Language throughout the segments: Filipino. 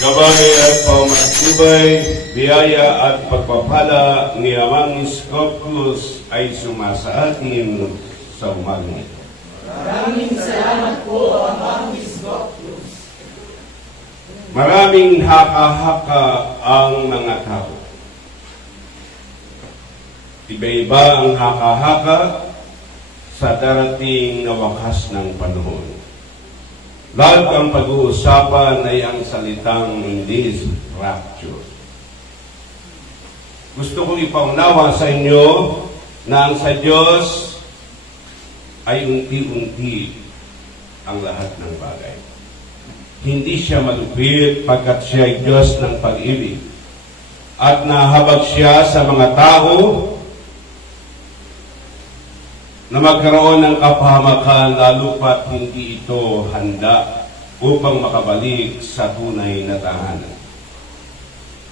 Gabay at pamatubay, biyaya at pagpapala ni Amang Iskopus ay sumasa atin sa umagang ito. Maraming salamat po, Amang Iskopus. Maraming haka-haka ang mga tao. Iba-iba ang haka-haka sa darating na wakas ng panahon. Lahat ang pag-uusapan ay ang salitang this rapture. Gusto kong ipaunawa sa inyo na ang sa Diyos ay unti-unti ang lahat ng bagay. Hindi siya malupit pagkat siya ay Diyos ng pag-ibig. At nahabag siya sa mga tao na magkaroon ng kapahamakan lalo pat hindi ito handa upang makabalik sa tunay na tahanan.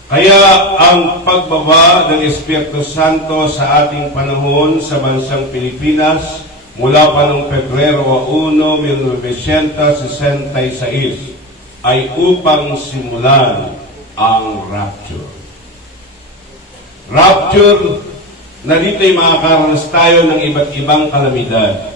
Kaya ang pagbaba ng Espiritu Santo sa ating panahon sa bansang Pilipinas mula pa noong Pebrero 1, 1966 ay upang simulan ang rapture. Rapture na dito'y makakaranas tayo ng iba't ibang kalamidad.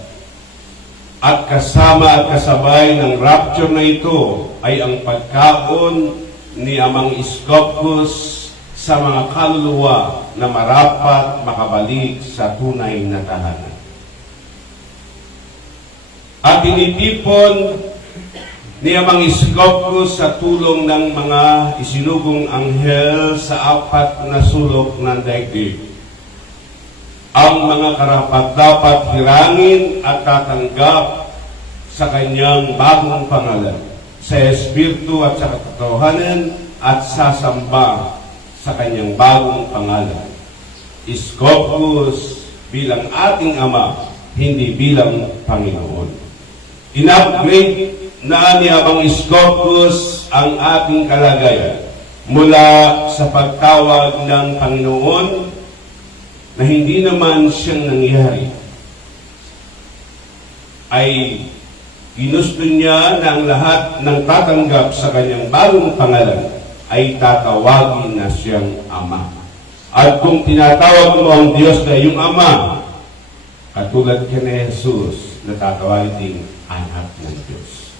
At kasama at kasabay ng rapture na ito ay ang pagkaon ni Amang Iskopus sa mga kaluluwa na marapat makabalik sa tunay na tahanan. At tinitipon ni Amang Iskopus sa tulong ng mga isinugong anghel sa 4 na sulok ng daigdig ang mga karapat-dapat hirangin at tatanggap sa kanyang bagong pangalan, sa Espiritu at sa katotohanan at sasamba sa kanyang bagong pangalan. Iskopus bilang ating Ama, hindi bilang Panginoon. In-upgrade na ni Amang Iskopus ang ating kalagayan mula sa pagtawag ng Panginoon na hindi naman siyang nangyari, ay ginusto niya na ang lahat ng tatanggap sa kanyang bagong pangalan ay tatawagin na siyang Ama. At kung tinatawag mo ang Diyos na iyong Ama, katulad kina Jesus na tatawagin ding anak ng Diyos.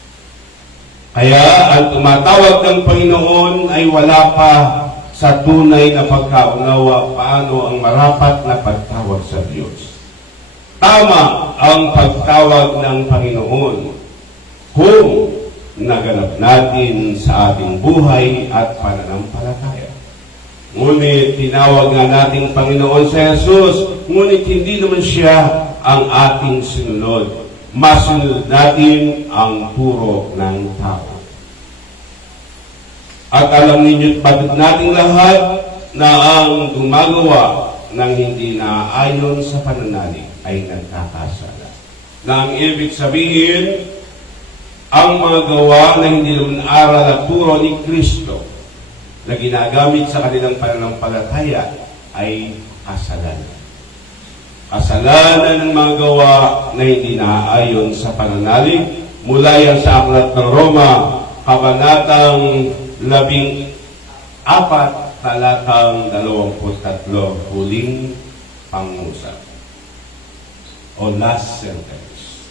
Kaya ang tumatawag ng Panginoon ay wala pa sa tunay na pagkaunawa paano ang marapat na pagtawag sa Diyos. Tama ang pagtawag ng Panginoon kung naganap natin sa ating buhay at pananampalataya. Ngunit tinawag nga nating Panginoon sa Jesus, ngunit hindi naman siya ang ating sinunod. Masunod natin ang turo ng tao. At alam ninyo't bakit nating lahat na ang gumagawa ng hindi naayon sa pananalig ay nagkakasala. Na ang ibig sabihin, ang mga gawa na hindi naman aral at turo ni Kristo na ginagamit sa kanilang pananampalataya ay kasalanan. Kasalanan ng mga gawa na hindi naayon sa pananalig mula yan sa Aklat ng Roma, Kabanatang 14, talatang 23, huling pangusap o last sentence.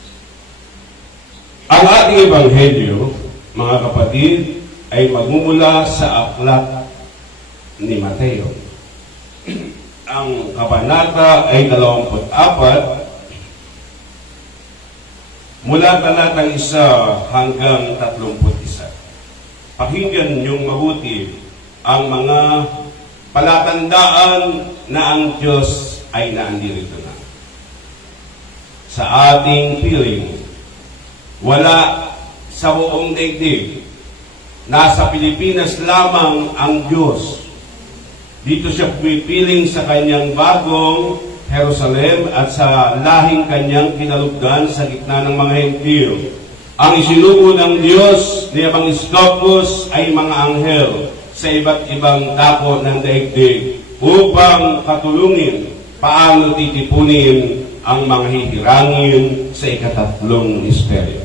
Ang ating ebanghelyo, mga kapatid, ay magmumula sa aklat ni Mateo. Ang kabanata ay 24, mula talatang 1 hanggang 31. Pakinggan niyong mabuti ang mga palatandaan na ang Diyos ay naandirito na. Sa ating piling, wala sa buong daigdig. Nasa Pilipinas lamang ang Diyos. Dito siya pumipiling sa kanyang bagong Jerusalem at sa lahing kanyang kinalugdan sa gitna ng mga hentil. Ang isinugo ng Diyos ni Amang Iskopus ay mga anghel sa iba't ibang dako ng daigdig upang katulungin paano titipunin ang mga hihirangin sa ikatatlong misteryo.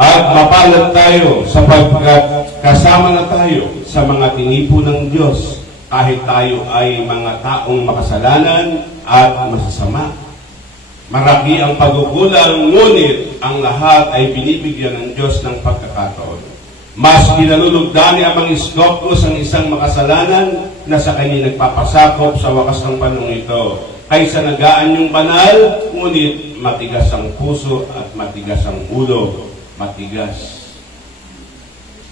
At mapalad tayo sapagkat kasama na tayo sa mga tinipo ng Diyos kahit tayo ay mga taong makasalanan at masasama. Marami ang pagkukulang, ngunit ang lahat ay binibigyan ng Diyos ng pagkakataon. Mas pinalulugdan ni Amang Iskopos ang isang makasalanan na sa kanya nagpapasakop sa wakas ng panahon ito, kaysa nagaan yung banal, ngunit matigas ang puso at matigas ang ulo, matigas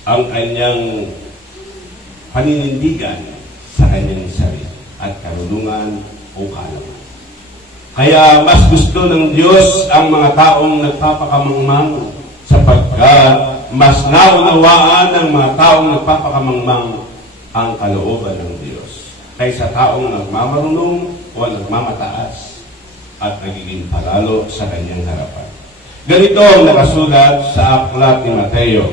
ang kanyang paninindigan sa kanyang sarili at karunungan o kaalaman. Kaya mas gusto ng Diyos ang mga taong nagpapakamangmang sapagkat mas naunawaan ng mga taong nagpapakamangmang ang kalooban ng Diyos kaysa taong nagmamarunong o nagmamataas at nagiging palalo sa kanyang harapan. Ganito ang nakasulat sa aklat ni Mateo.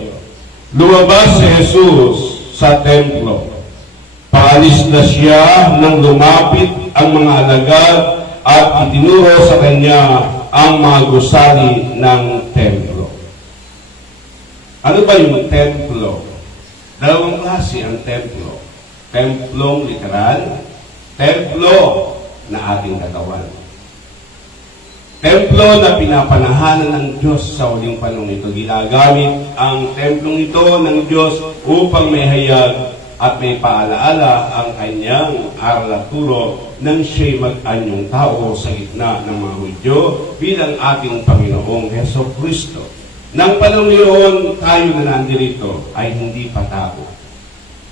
Lumabas si Jesus sa templo. Paalis na siya nang lumapit ang mga alagad at itinuro sa kanya ang mga gusali ng templo. Ano ba yung templo? Dalawang klase ang templo. Templong literal, templo na ating katawan. Templo na pinapanahanan ng Diyos sa huling panahon ito. Ginagamit ang templong ito ng Diyos upang may hayag at may paalaala ang kanyang aral at turo nang siya'y mag-anyong tao sa gitna ng mga Hudyo bilang ating Panginoong Hesukristo. Nang panahon yun, tayo na nandirito ay hindi pa tao.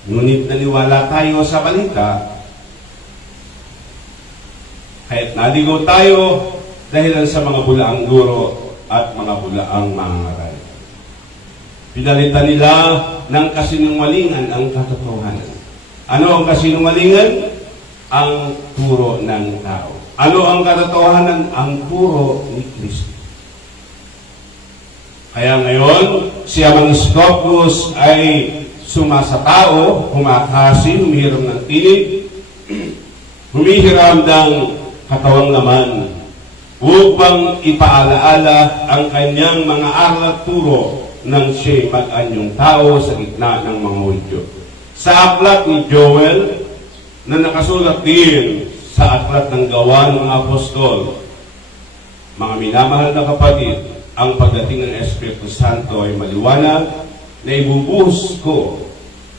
Ngunit naniwala tayo sa balita, kahit naligaw tayo dahil sa mga bulaang guro at mga bulaang mangangaral. Pinalitan nila ng kasinungalingan ang katotohanan. Ano ang kasinungalingan? Ang turo ng tao. Ano ang katotohanan? Ang turo ni Kristo. Kaya ngayon, si Amang Iskopos ay sumasatao, humakasi, humihiram ng tinig, humihiram ng katawang laman upang ipaalaala ang kanyang mga aral at turo nang siya'y mag-anyong tao sa gitna ng mga Hudyo. Sa aklat ni Joel, na nakasulat din sa aklat ng Gawa ng mga Apostol, mga minamahal na kapatid, ang pagdating ng Espiritu Santo ay maliwanag na ibubuhos ko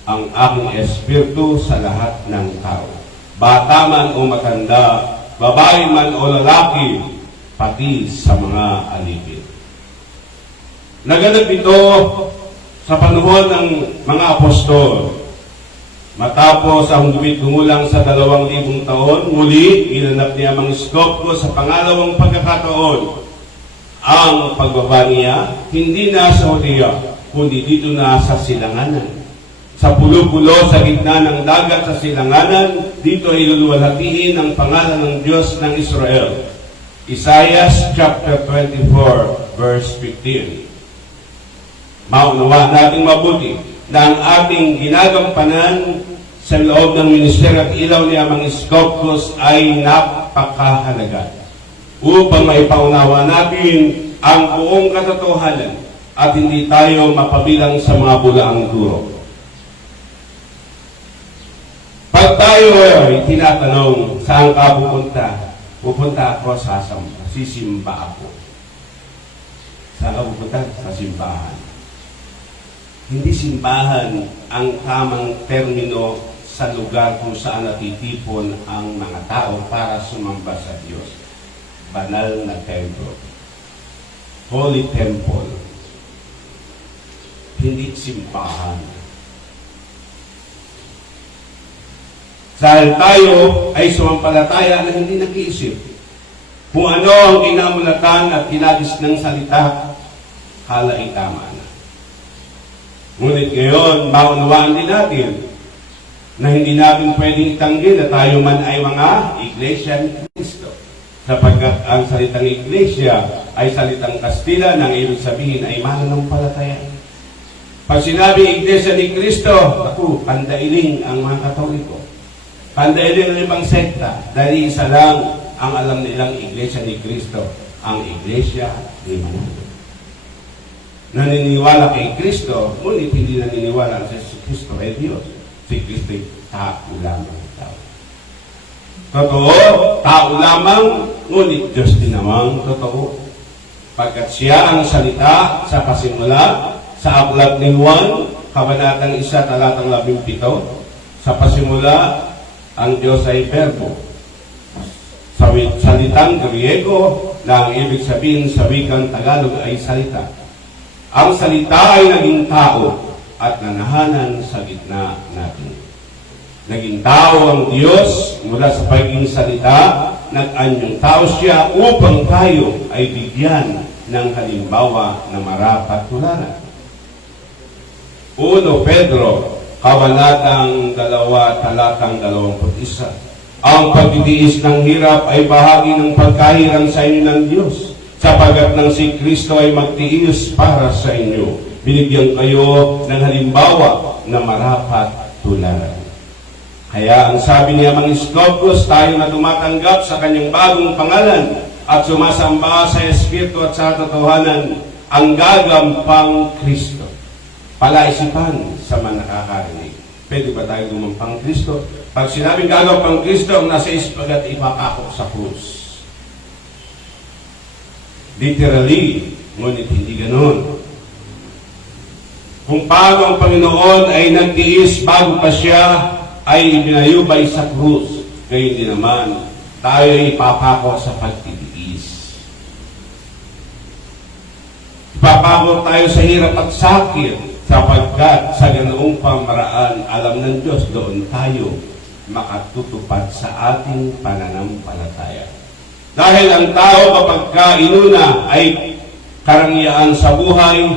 ang aking Espiritu sa lahat ng tao. Bata man o matanda, babae man o lalaki, pati sa mga alipin. Naganap ito sa panahon ng mga apostol. Matapos ang gumulang sa 2,000 taon, muli ginanap ni Amang Iskopos sa pangalawang pagkakataon ang pagbaba niya, hindi na sa Judea, kundi dito na sa silanganan. Sa pulo-pulo sa gitna ng dagat sa silanganan, dito ay luluwalhatiin ang pangalan ng Diyos ng Israel. Isaiah chapter 24, verse 15. Maunawa nating mabuti na ang ating ginagampanan sa loob ng ministeryo at ilaw ni Amang Iskopos ay napakahalaga upang maipaunawa natin ang buong katotohanan at hindi tayo mapabilang sa mga bulaang guro. Pag tayo ay tinatanong, saan ka pupunta? Pupunta ako sa sisimba ako. Saan ka pupunta? Sa simbahan. Hindi simbahan ang tamang termino sa lugar kung saan natitipon ang mga tao para sumamba sa Diyos. Banal na templo. Holy temple. Hindi simbahan. Dahil tayo ay sumampalataya na hindi nag-iisip kung ano ang kinamulatan at kinagis ng salita, hala ay tama na. Ngunit ngayon, maunawaan din natin na hindi natin pwedeng itanggi na tayo man ay mga Iglesia ni Cristo. Sapagkat ang salitang Iglesia ay salitang Kastila nang ibig sabihin ay mananampalataya. Pag sinabi Iglesia ni Cristo, ako, pandailing ang mga Katoliko. Pandailing ang ibang sekta dahil isa lang ang alam nilang Iglesia ni Cristo, ang Iglesia ni Manalo. naniniwala kay Kristo, ngunit hindi naniniwala sa si Kristo ay Diyos. Si Kristo ay tao lamang tao. Totoo, tao lamang, ngunit Diyos din namang totoo. Pagkat siya ang salita sa pasimula, sa aklat ni Juan, kabanatang 1, talatang 17, sa pasimula, ang Diyos ay Verbo. Sa salitang Griego, na ang ibig sabihin sa wikang Tagalog ay salita. Ang salita ay naging tao at nanahanan sa gitna natin. Naging tao ang Diyos mula sa pagiging salita, nag-anyong tao siya upang tayo ay bigyan ng halimbawa na marapat tularan. 1 Pedro, kabanatang 2, talatang 21. Ang pagtitiis ng hirap ay bahagi ng pagkahirang sa inyo ng Diyos, sapagat nang si Kristo ay magtiis para sa inyo, binigyan kayo ng halimbawa na marapat tularan. Kaya ang sabi ni Amang Iskopos, tayo na tumatanggap sa kanyang bagong pangalan at sumasamba sa Espiritu at sa totohanan, ang gagampang Kristo. Palaisipan sa mga nakakarinig. Pwede ba tayo gumampang Kristo? Pag sinabing gagampang Kristo, ang nasa ispagat ipapako sa krus. Literally, ngunit hindi ganoon. Kung paano ang Panginoon ay nagtiis bago pa siya ay ibinayubay sa krus, gayon din naman, tayo ay ipapako sa pagtitiis. Ipapako tayo sa hirap at sakit, sapagkat sa ganoong pamaraan, alam ng Diyos, doon tayo makatutupad sa ating pananampalataya. Dahil ang tao kapag inuna ay karangyaan sa buhay,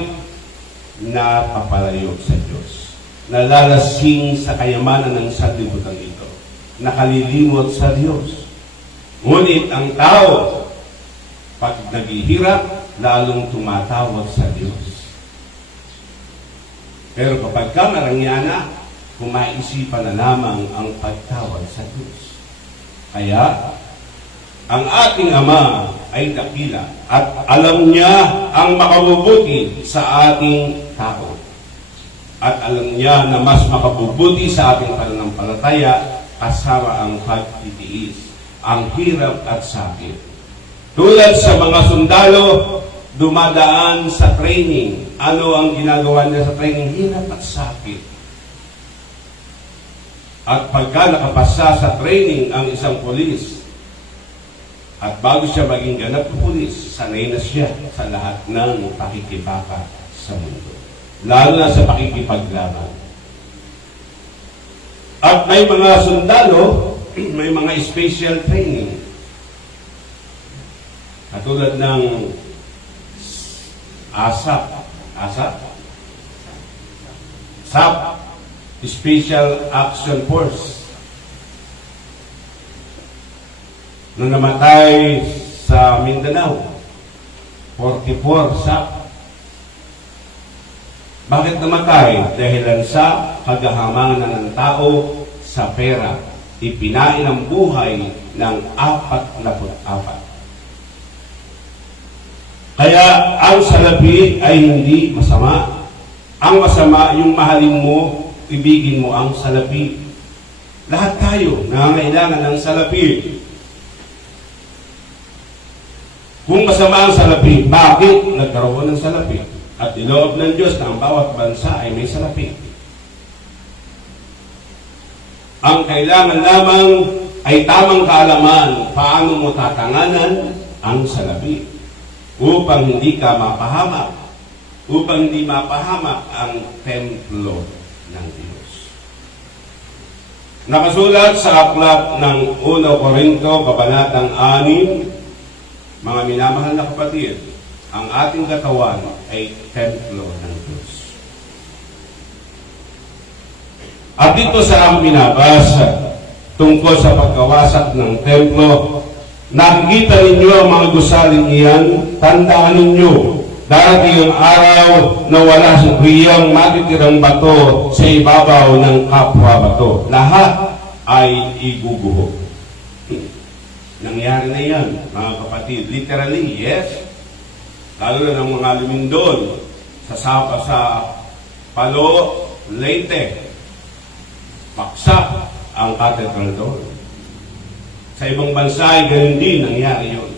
napapalayo sa Diyos. Nalalasing sa kayamanan ng sanlibutan ito. Nakalilimot sa Diyos. Ngunit ang tao, pag naghihirap, lalong tumatawag sa Diyos. Pero kapag karangyana, kumaisipan na lamang ang pagtawag sa Diyos. Kaya, ang ating Ama ay dakila at alam niya ang makabubuti sa ating tao. At alam niya na mas makabubuti sa ating pananampalataya kasama ang pagtitiis, ang hirap at sakit. Tulad sa mga sundalo, dumadaan sa training. Ano ang ginagawa niya sa training? Hirap at sakit. At pagka nakapasa sa training ang isang pulis, at bago siya maging ganap na pulis, sanay na siya sa lahat ng pakikibaka sa mundo. Lalo na sa pakikipaglaban. At may mga sundalo, may mga special training. Katulad ng SAP, Special Action Force, na namatay sa Mindanao, 44 SAP. Bakit namatay? Dahilan sa kagahamangan ng tao sa pera. Ipinain ang buhay ng 44. Kaya ang salapi ay hindi masama. Ang masama, yung mahalin mo, ibigin mo ang salapi. Lahat tayo nangangailangan ng salapi. Kung masama ang salapi, bakit nagkaroon ng salapi? At iloob ng Diyos na ang bawat bansa ay may salapi. Ang kailangan lamang ay tamang kaalaman paano mo tatanganan ang salapi upang hindi ka mapahamak, upang hindi mapahamak ang templo ng Diyos. Nakasulat sa aklat ng 1 Korinto, kabanatang 6, mga minamahal na kapatid, ang ating katawan ay templo ng Diyos. At dito sa aming binabasa tungkol sa pagkawasak ng templo, nakikita ninyo ang mga gusaling iyan, tandaan ninyo, darating ang araw na wala sa biyang matitirang bato sa ibabaw ng kapwa bato. Lahat ay iguguho. Nangyari na yan, mga kapatid. Literally, yes. Lalo na ng mga lumindol sa Palo, Leyte, baksak ang cathedral doon. Sa ibang bansa ay ganun din nangyari yun.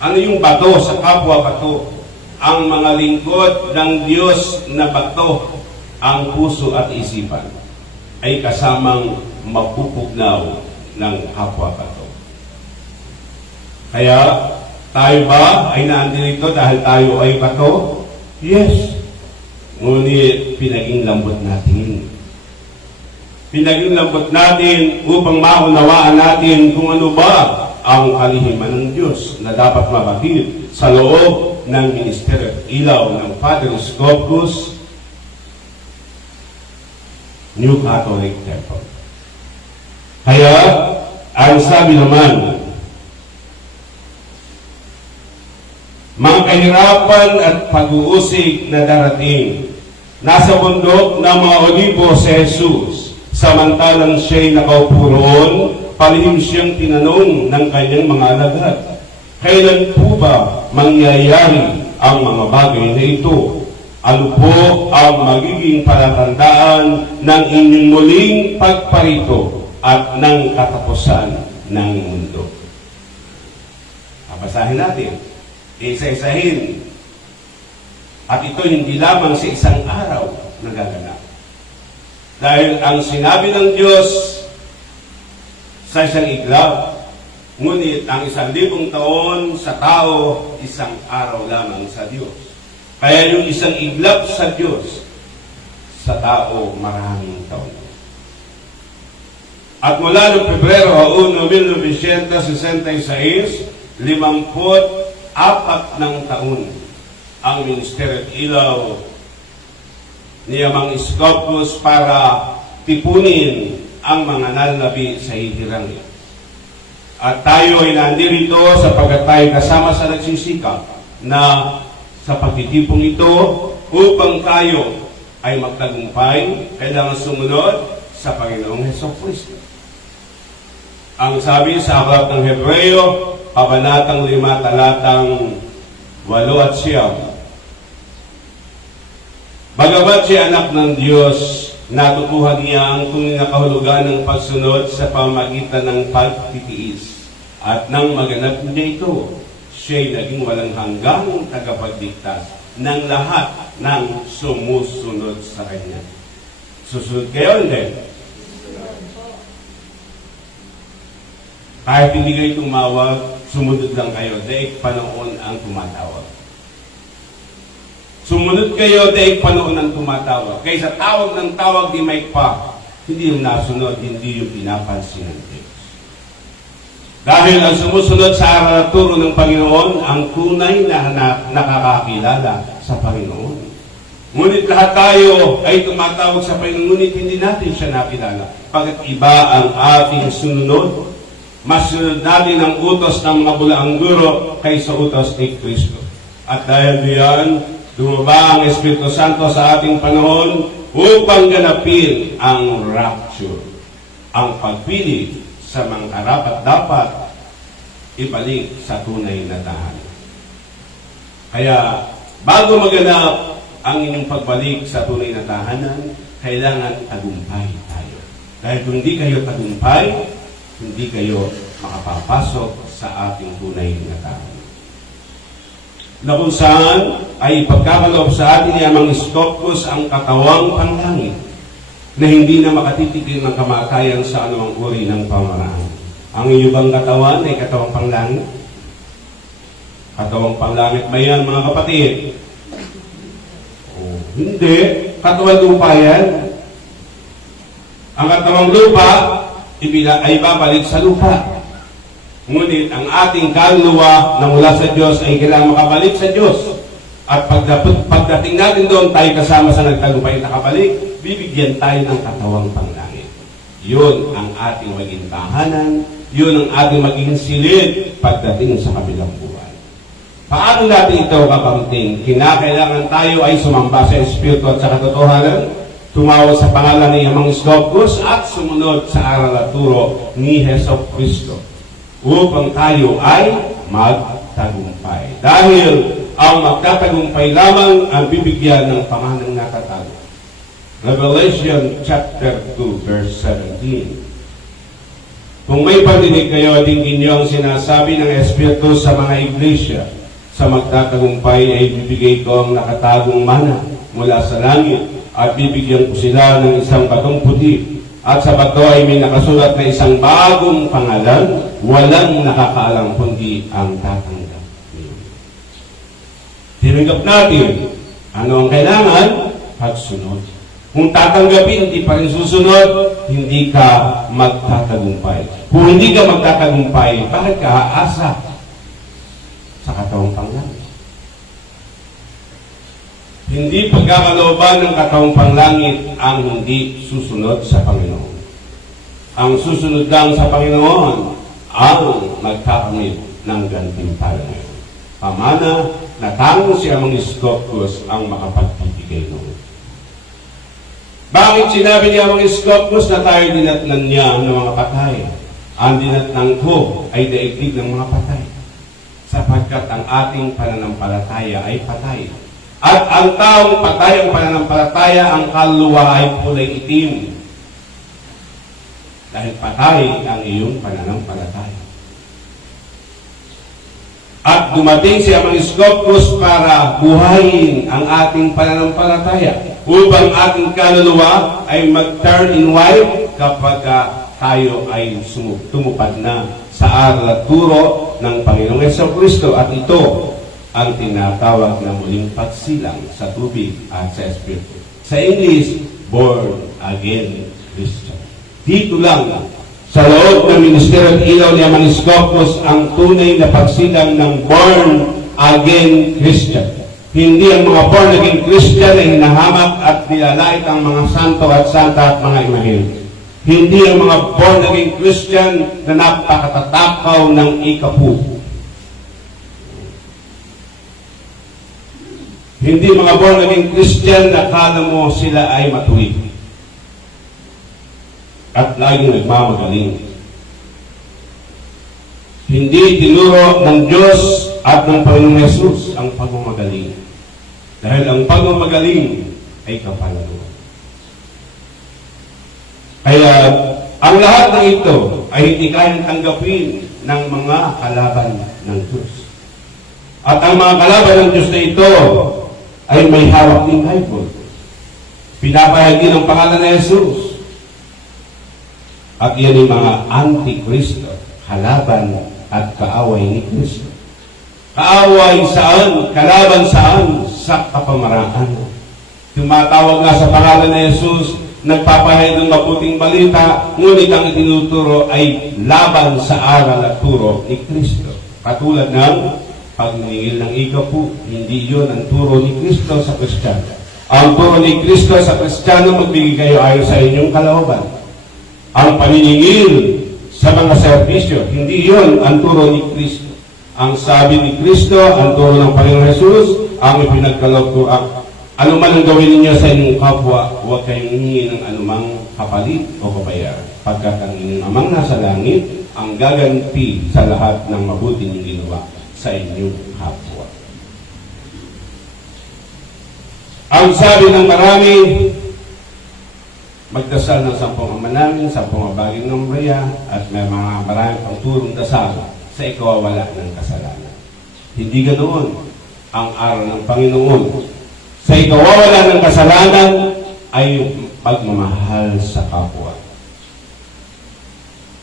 Ano yung bato sa kapwa bato? Ang mga lingkod ng Diyos na bato, ang puso at isipan, ay kasamang mapupugnaw ng kapwa bato. Kaya, tayo ba ay naandito dahil tayo ay bato? Yes. Ngunit pinaging lambot natin. Pinaging lambot natin upang maunawaan natin kung ano ba ang kalihiman ng Diyos na dapat mabahid sa loob ng Ministeryo at Ilaw ng Father Scopus, New Catholic Temple. Kaya, ang sabi naman, mga kahirapan at pag-uusig na darating, nasa bundok ng mga olibo si Jesus, samantalang siya'y nakaupo roon, palihim siyang tinanong ng kanyang mga alagad, kailan po ba mangyayari ang mga bagay na ito? Ano po ang magiging palatandaan ng inyong muling pagparito at ng katapusan ng mundo? Babasahin natin. Isa-isahin. At ito hindi lamang sa isang araw na gaganap. Dahil ang sinabi ng Diyos sa isang iglap, ngunit ang 1,000 taon sa tao, isang araw lamang sa Diyos. Kaya yung isang iglap sa Diyos, sa tao maraming taon. At mula noong Pebrero 1, 1966, 54 ng taon ang Ministeryo at Ilaw ni Amang Scopus para tipunin ang mga nalalabi sa hihirangin. At tayo ay nandito sapagkat tayo kasama sa nagsisikap na sa pagtitipong ito upang tayo ay magtagumpay, kailangan sumunod sa Panginoong Jesucristo. Ang sabi sa aklat ng Hebreo, Kabanatang 5, talatang 8 at 9. Bagamat siya anak ng Diyos, natutuhan niya ang tunay na kahulugan ng pagsunod sa pamagitan ng pagtitiis. At nang maganap niya ito, siya'y naging walang hanggang tagapagligtas ng lahat ng sumusunod sa Kanya. Susunod kayo, hindi? Kahit hindi kayo tumawag, sumunod lang kayo, dahil Panoon ang tumatawag. Sumunod kayo, dahil Panoon ang tumatawag. Kaysa tawag ng tawag di may pa, hindi yung nasunod, hindi yung pinapansin ng Diyos. Dahil ang sumusunod sa aral at turo ng Panginoon, ang tunay na nakakakilala sa Panginoon. Ngunit lahat tayo ay tumatawag sa Panginoon, ngunit hindi natin siya nakilala. Pagkat iba ang ating sununod, mas sunod natin ang utos ng mga bulaang guro kaysa utos ni Kristo. At dahil diyan, dumaba ang Espiritu Santo sa ating panahon upang ganapin ang rapture, ang pagpili sa mga karapat-dapat ibalik sa tunay na tahanan. Kaya, bago maganap ang inyong pagbalik sa tunay na tahanan, kailangan tagumpay tayo. Dahil kung hindi kayo tagumpay, hindi kayo makapapasok sa ating tunay na tahanan. Na kung saan ay pagkakaloob sa atin ni Amang Scopus ang katawang panlangit na hindi na makatitigil ng kamatayan sa anumang uri ng pamaraan. Ang iyong bang katawan ay katawang panlangit? Katawang panlangit ba yan, mga kapatid? Oh, hindi. Katawang lupa yan. Ang katawang lupa ay babalik sa lupa. Ngunit ang ating kaluluwa na mula sa Diyos ay kailangan makabalik sa Diyos. At pagdating natin doon, tayo kasama sa nagtagumpay na kabalik, bibigyan tayo ng katawang panglangit. Yun ang ating maging tahanan, yun ang ating maging silid pagdating sa kabilang buhay. Paano natin ito kakamting? Kinakailangan tayo ay sumamba sa Espiritu at sa katotohanan, tumawag sa pangalan ni Amang Scopus at sumunod sa aral at turo ni Jesucristo upang tayo ay magtagumpay. Dahil ang magtatagumpay lamang ang bibigyan ng panganang nakatago. Revelation chapter 2 verse 17. Kung may pandinig kayo, tingin niyo ang sinasabi ng Espiritu sa mga iglesia. Sa magtatagumpay ay bibigay ko ang nakatagong mana mula sa langit at bibigyan ko sila ng isang batong puti. At sa bato ay may nakasulat na isang bagong pangalan, walang nakakaalam kundi ang tatanggap. Tinanggap natin, ano ang kailangan? Pagsunod. Kung tatanggapin, hindi pa rin susunod, hindi ka magtatagumpay. Kung hindi ka magtatagumpay, bakit ka aasa sa katawang panglangit? Hindi pagkakalooban ng katawang panglangit ang hindi susunod sa Panginoon. Ang susunod lang sa Panginoon ang magkakamit ng gantimpala ngayon. Pamana na tanging si Amang Iskopos ang makapagbibigay noon. Bakit sinabi ni Amang Iskopos na tayo dinatnan niya ng mga patay? Ang dinatnan ko ay daigdig ng mga patay, sapagkat ang ating pananampalataya ay patay. At ang taong patay ang pananampalataya, ang kaluluwa ay kulay itim. Dahil patay ang iyong pananampalataya. At dumating si Amang Iskopos para buhayin ang ating pananampalataya upang ating kaluluwa ay mag-turn in white kapag tayo ay tumupad na sa aral at turo ng Panginoong Jesucristo. At ito ang tinatawag na muling pagsilang sa tubig at sa Espiritu. Sa English, born again Christian. Dito lang sa loob ng Ministeryo at Ilaw ni Amang Iskopos ang tunay na pagsilang ng born again Christian. Hindi ang mga born again Christian na hinahamak at nilalait ang mga santo at santa at mga imahen. Hindi ang mga born again Christian na napakatatakaw ng ikapu. Hindi mga born again Christian na kala mo sila ay matuwid at laging nagmamagaling. Hindi tinuro ng Diyos at ng Panginoong Yesus ang pagmamagaling. Dahil ang pagmamagaling ay kapalaluan. Kaya ang lahat ng ito ay hindi kayang tanggapin ng mga kalaban ng Diyos. At ang mga kalaban ng Diyos na ito ay may hawak ng Bible. Pinapahagi ng pangalan ng Yesus. At yan ay mga anti-Kristo, kalaban at kaaway ni Kristo. Kaaway saan? Kalaban saan? Sa kapamaraan. Tumatawag nga sa pangalan ng Yesus, nagpapahayag ng mabuting balita, ngunit ang itinuturo ay laban sa aral at turo ni Kristo. Katulad ng pagniningil ng ikapu, hindi yun ang turo ni Kristo sa Kristiyano. Ang turo ni Kristo sa Kristiyano, magbigay kayo ayon sa inyong kalooban. Ang paniningil sa mga serbisyo, hindi yun ang turo ni Kristo. Ang sabi ni Kristo, ang turo ng Panginoong Jesus, ang ipinagkaloob ko, anuman ang gawin ninyo sa inyong kapwa, huwag kayong hingi ng anumang kapalit o kabayaran. Pagkat ang inyong amang nasa langit, ang gaganti sa lahat ng mabuti niyong ginawa sa inyong kapwa. Ang sabi ng marami, magdasal ng 10 manalangin, 10 baging ng Maria, at may mga maraming pangturong dasal sa ikawawala ng kasalanan. Hindi ganoon ang aral ng Panginoon. Sa ikawawala ng kasalanan ay pagmamahal sa kapwa.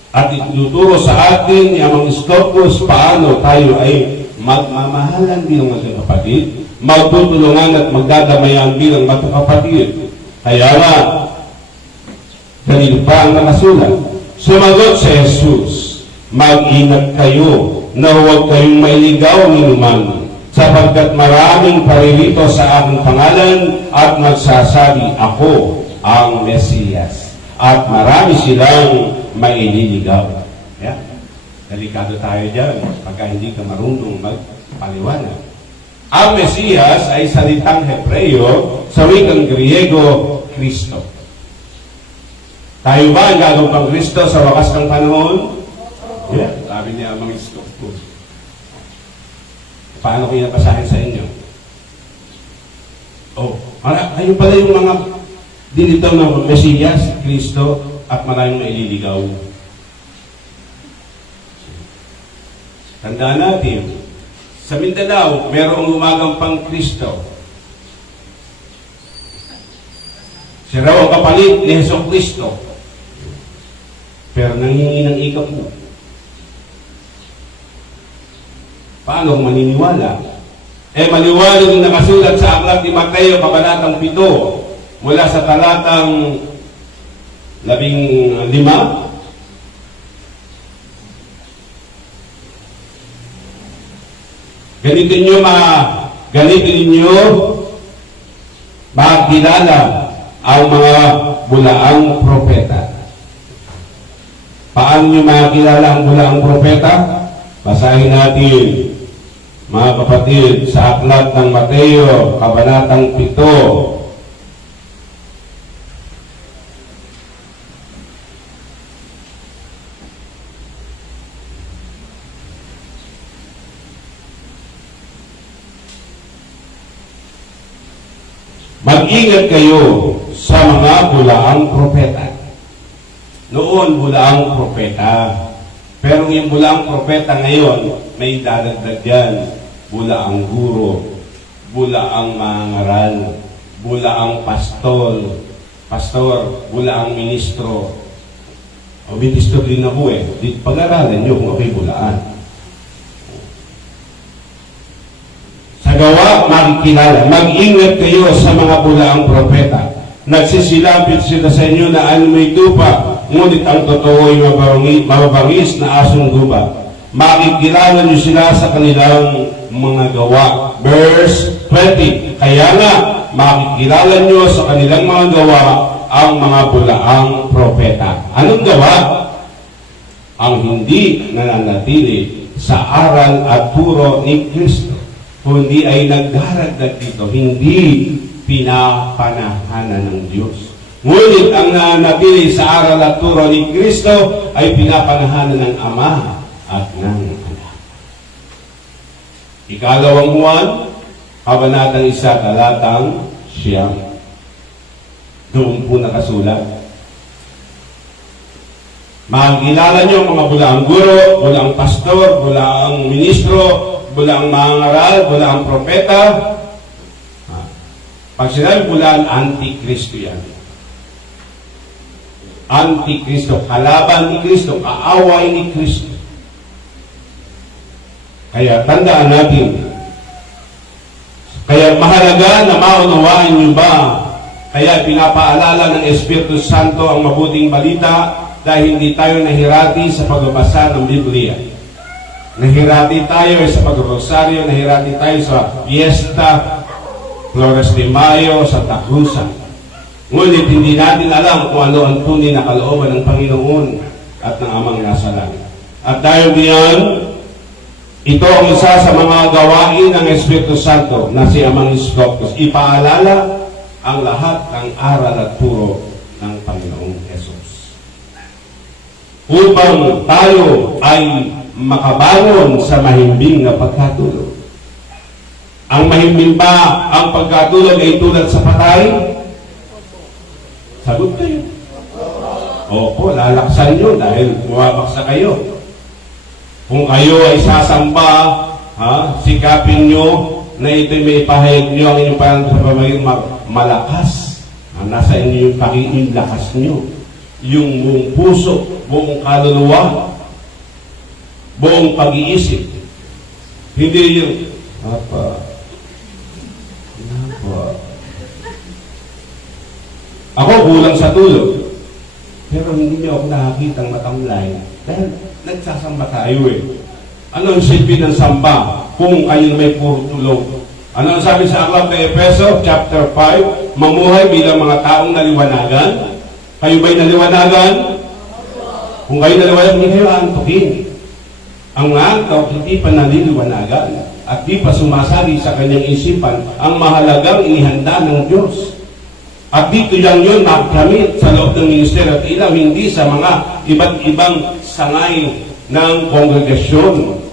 At ituturo sa atin ni Amang Iskopos paano tayo ay magmamahalan bilang magkakapatid, magtutulungan at magdadamayan bilang magkakapatid. Kaya nga, kanino pa ang nakasulat? Sumagot si Jesus, mag-ingat kayo na huwag kayong mailigaw ni numan, sapagkat maraming paririto sa aking pangalan at magsasabi, ako ang Mesiyas. At marami silang maililigaw. Yeah. Delikado tayo dyan pagka hindi ka marunong magpaliwanag. Ang Mesiyas ay salitang Hebreo, sa wikang Griego, Kristo. Tayo ba ang gagawang Kristo sa wakas ng panahon? Yeah, sabi niya Amang Iskopos. Paano ko yan basahin sa inyo? Kayo pala yung mga dilitaw ng Mesiyas, Kristo, at maraming maililigaw. Tandaan natin, sa Mindanao, merong lumagampang Kristo. Siya raw ang kapalit ni Hesus Kristo. Pero nanghingi ng ikapu. Paano kung maniniwala? Maliwanag yung nakasulat sa aklat ni Mateo, kabanatang 7, mula sa talatang 15. Ganito ninyo makilala ang mga bulaang propeta. Paano nyo makilala ang bulaang propeta? Basahin natin, mga kapatid, sa aklat ng Mateo, kabanatang 7. Mag-ingat kayo sa mga bulaang propeta. Noon, bulaang propeta. Pero yung bulaang propeta ngayon, may dadagdag yan. Bulaang guro, bulaang mangaral, bulaang pastor, bulaang ministro. Ministro din ako pag-aralan nyo kung ako'y bulaan. Gawa, makikilala. Mag-ingat kayo sa mga bulaang propeta. Nagsisilapit sila sa inyo na may tupa, ngunit ang totoo ay mababangis na asong guba. Makikilala niyo sila sa kanilang mga gawa. Verse 20. Kaya nga, makikilala niyo sa kanilang mga gawa ang mga bulaang propeta. Anong gawa? Ang hindi nananatili sa aral at turo ni Kristo, kundi ay nagdaragdag dito, hindi pinapanahanan ng Diyos. Ngunit ang nanatili sa aral at turo ni Kristo ay pinapanahanan ng Ama at ng Anak. Ikalawang Juan, kabanatang 1, talatang 9. Doon po nakasulat. Makikilala niyo ang mga bulaang guro, bulaang pastor, bulaang ministro, bulaang mangaral, bulaang propeta. Pag sinabi bulaan, antikristo yan. Antikristo, kalaban ni Kristo, kaaway ni Kristo. Kaya tandaan natin, kaya mahalaga na maunawaan niyo ba, kaya pinapaalala ng Espiritu Santo ang mabuting balita dahil hindi tayo nahirati sa pagbabasa ng Biblia. Nahirati tayo sa pagrosaryo, nahirati tayo sa Fiesta, Flores de Mayo, Santa Cruz. Ngunit hindi natin alam kung ano ang tunay na kalooban ng Panginoon at ng Amang nasa langit. At dahil diyan, ito ang isa sa mga gawain ng Espiritu Santo na si Amang Iskopos. Ipaalala ang lahat ng aral at turo ng Panginoong Jesus. Upang tayo ay makabangon sa mahimbing na pagkatulog. Ang mahimbing ba ang pagkatulog ay tulad sa patay? Sagot kayo. Opo, lalaksan nyo dahil bumabaksa kayo. Kung kayo ay sasamba, sikapin nyo na ito'y may pahayag nyo ang inyong parang sa pamaging malakas. Nasa inyo yung pagiging lakas nyo. Yung buong puso, buong kaluluwa, buong pag-iisip. Hindi yung ako kulang sa tulog. Pero hindi niyo ako nakakitang matamlay dahil nagsasamba tayo Ano ang silbi ng samba kung kayo may puro tulog? Ano ang sabi sa aklat ng Efeso, chapter 5, mamuhay bilang mga taong naliwanagan? Kayo ba'y naliwanagan? Kung kayo naliwanagan, hindi kayo antukin. Ang antok, hindi pa naliliwanagan at di pa sumasali sa kanyang isipan ang mahalagang inihanda ng Diyos. At dito lang yun makamit sa loob ng ministeryo at ilang hindi sa mga iba't ibang sangay ng kongregasyon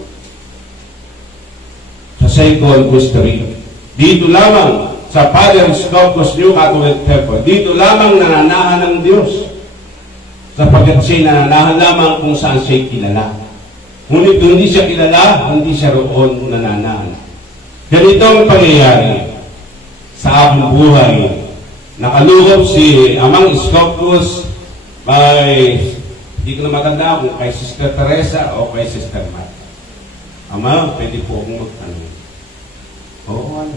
sa second mystery. Dito lamang sa Father Scopus New Catholic Temple. Dito lamang nananahan ng Diyos. Sapagkat siya'y nananahan lamang kung saan siya'y kilala. Ngunit kung hindi siya kilala, hindi siya roon nananahan. Ganito ang pangyayari sa aking buhay. Nakaluhop si Amang Scopus by, hindi ko na matanda kung kay Sister Teresa o kay Sister Mat. Ama, pwede po akong magtanong. Oo, ano?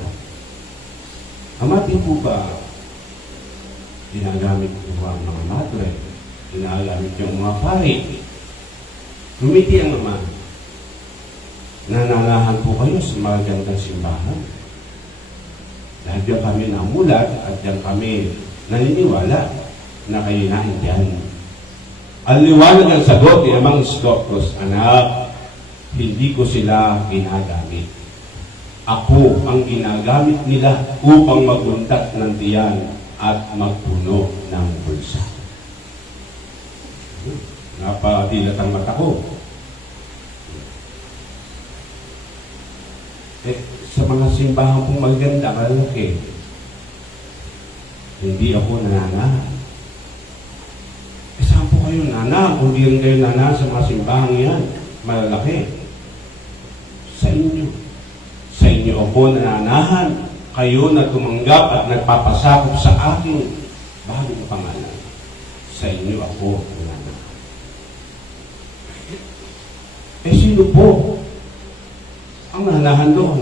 Ama, di po ba ginagamit po ang mga madre? Ginagamit yung mga pari? Lumiti ang ama. Nananahan po kayo sa mga gandang simbahan. Dahil diyan kami namulat at diyan kami naniniwala na kayo naindihan. Ang liwanag ang sagot ni Amang Scopus, anak, hindi ko sila ginagamit. Ako ang ginagamit nila upang maguntat ng tiyan at magpuno ng bulsa. Napadilat ang mata ko. Sa mga simbahan pong maganda, malaki, hindi ako nananahan. Saan po kayo nana? Kung di rin kayo nana sa mga simbahan yan, malalaki. Sa inyo. Sa inyo ako nananahan, kayo na tumanggap at nagpapasakop sa aking bagong pangalan. Sa inyo ako nananahan. Sino po ang nananahan doon?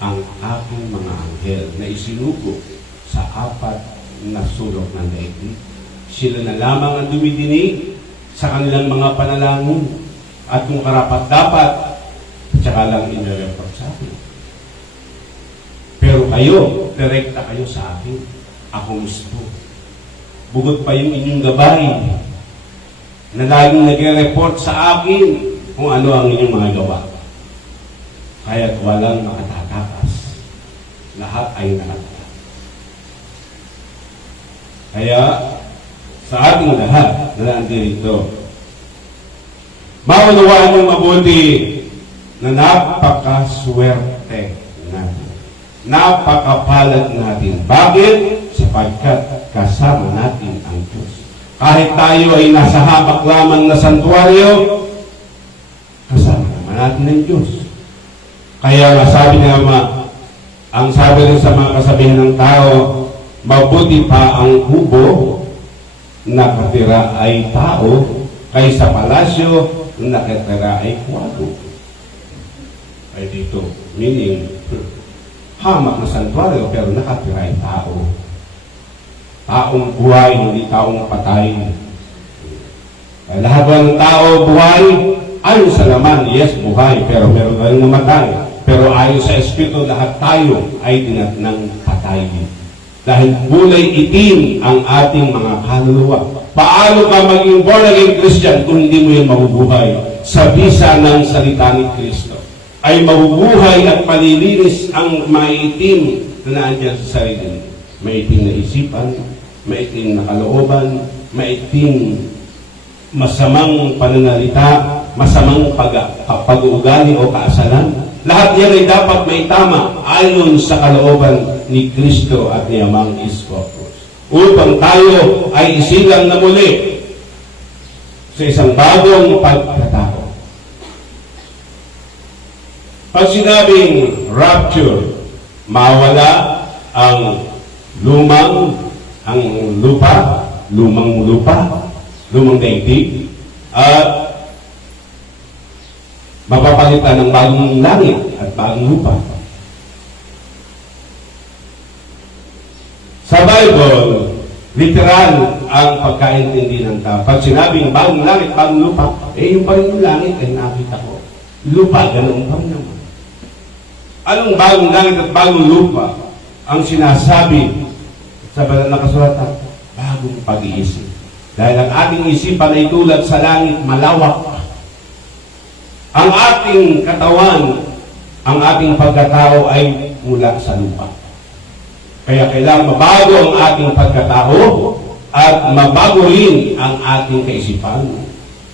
Ang aking mga anghel na isinugo sa 4 na sulok ng daigdig. Sila na lamang ang dumidinig sa kanilang mga panalangin at kung karapat-dapat, tsaka lang inireport sa akin. Pero kayo, direkta kayo sa akin. Ako mismo. Bukod pa yung inyong gabay na laging nag-report sa akin kung ano ang inyong mga gawa. Kaya't walang makatatakas. Lahat ay nakatakas. Kaya, sa ating lahat na nandito, maunawaan yung mabuti na napakaswerte natin. Napakapalad natin. Bakit? Sapagkat kasama natin ang Diyos. Kahit tayo ay nasa hamak lamang na santuaryo, kasama naman natin ang Diyos. Kaya sabi ng Ama, ang sabi rin sa mga kasabihan ng tao, mabuti pa ang kubo na nakatira ay tao kaysa palasyo na nakatira ay kwadro. Ay dito, meaning, hamak na santuaryo pero nakatira ay tao. Taong buhay, hindi taong patay. Kaya lahat ng tao buhay, ayon sa laman, yes, buhay, pero meron ka rin namatay. Pero ayon sa Espiritu, lahat tayo ay dinatnang patay. Dahil kulay itim ang ating mga kaluluwa. Paano ka maging born again Christian kung hindi mo yan mabubuhay? Sa bisa ng salita ni Kristo ay mabubuhay at malilinis ang maitim na naandyan sa sarili. Maitim na isipan, maitim na kalooban, maitim masamang pananalita, masamang pag-uugali o kaasalan. Lahat yan ay dapat may tama ayon sa kalooban ni Kristo at ni Amang Scopus. Upang tayo ay isilang na muli sa isang bagong pagkatao. Pag sinabing rapture, mawala ang lumang lupa, lumang daigdig, at mapapalitan ng bagong langit at bagong lupa. Sa Bible, literal ang pagkaintindi ng tao. Pag sinabing bagong langit, bagong lupa, yung pa rin yung langit ay nakita ko. Lupa, ganoon pa rin naman. Anong bagong langit at bagong lupa ang sinasabi sa banal na kasulatan? Bagong pag-iisip. Dahil ang ating isipan ay tulad sa langit, malawak. Ang ating katawan, ang ating pagkatao ay mula sa lupa. Kaya kailangan mabago ang ating pagkatao at mabago rin ang ating kaisipan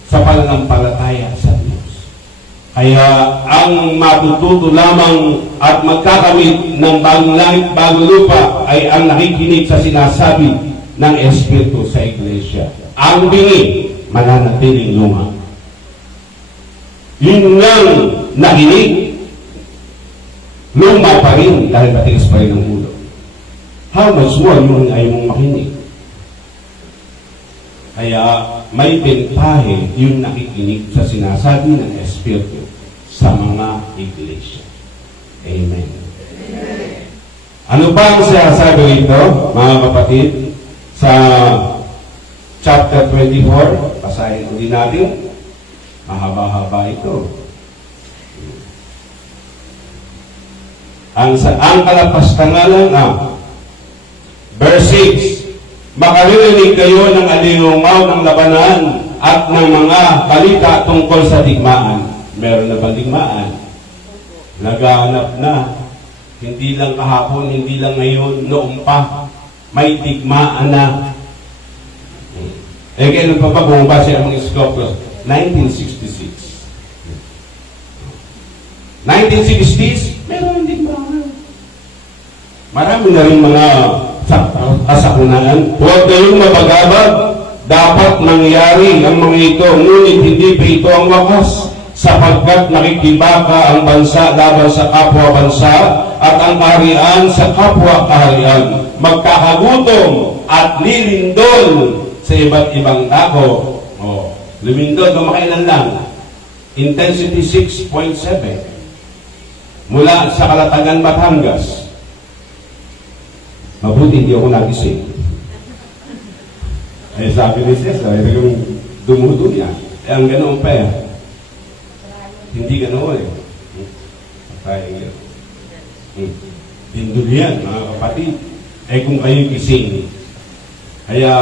sa pananampalataya sa Diyos. Kaya ang matututo lamang at magkakamit ng bagong langit, bagong lupa ay ang nakikinig sa sinasabi ng Espiritu sa Iglesia. Ang bingi, mananatiling luma. Yun ngang nakinig, luma pa rin dahil matigas pa rin ang ulo. How much more yung ay mong makinig? Kaya may bentahe yung nakikinig sa sinasabi ng Espiritu sa mga iglesia. Amen. Ano ba ang sinasabi rito, mga kapatid? Sa chapter 24, basahin ulit natin. Mahaba-haba ito. Ang kalapastangalan verse 6, makaririnig kayo ng alingaw ng labanan at ng mga balita tungkol sa digmaan. Meron na bang digmaan? Nagaanap na. Hindi lang kahapon, hindi lang ngayon, noong pa. May digmaan na. Kailan pa ba bumaba siya ang mga Scopios? 1966. 1960s, meron digmaan. Marami na rin mga kasakunaan. Huwag kayong mapagabag. Dapat mangyari ang mga ito, ngunit hindi pa ito ang wakas, sapagkat nakikibaka ang bansa laban sa kapwa bansa at ang kaharian sa kapwa kaharian. Magkakagutom at lilindol sa iba't ibang dako. Lumindol, kumakailan lang. Intensity 6.7. Mula sa Kalatagan, Batangas. Mabuti hindi ako nagising. Ay sabi ni Cesar, ay yung dumudo niya. Ang ganoon pa yan. Hindi ganoon eh. Patay yan. Dindul yan, mga kapatid. Eh kung kayo gising. Kaya,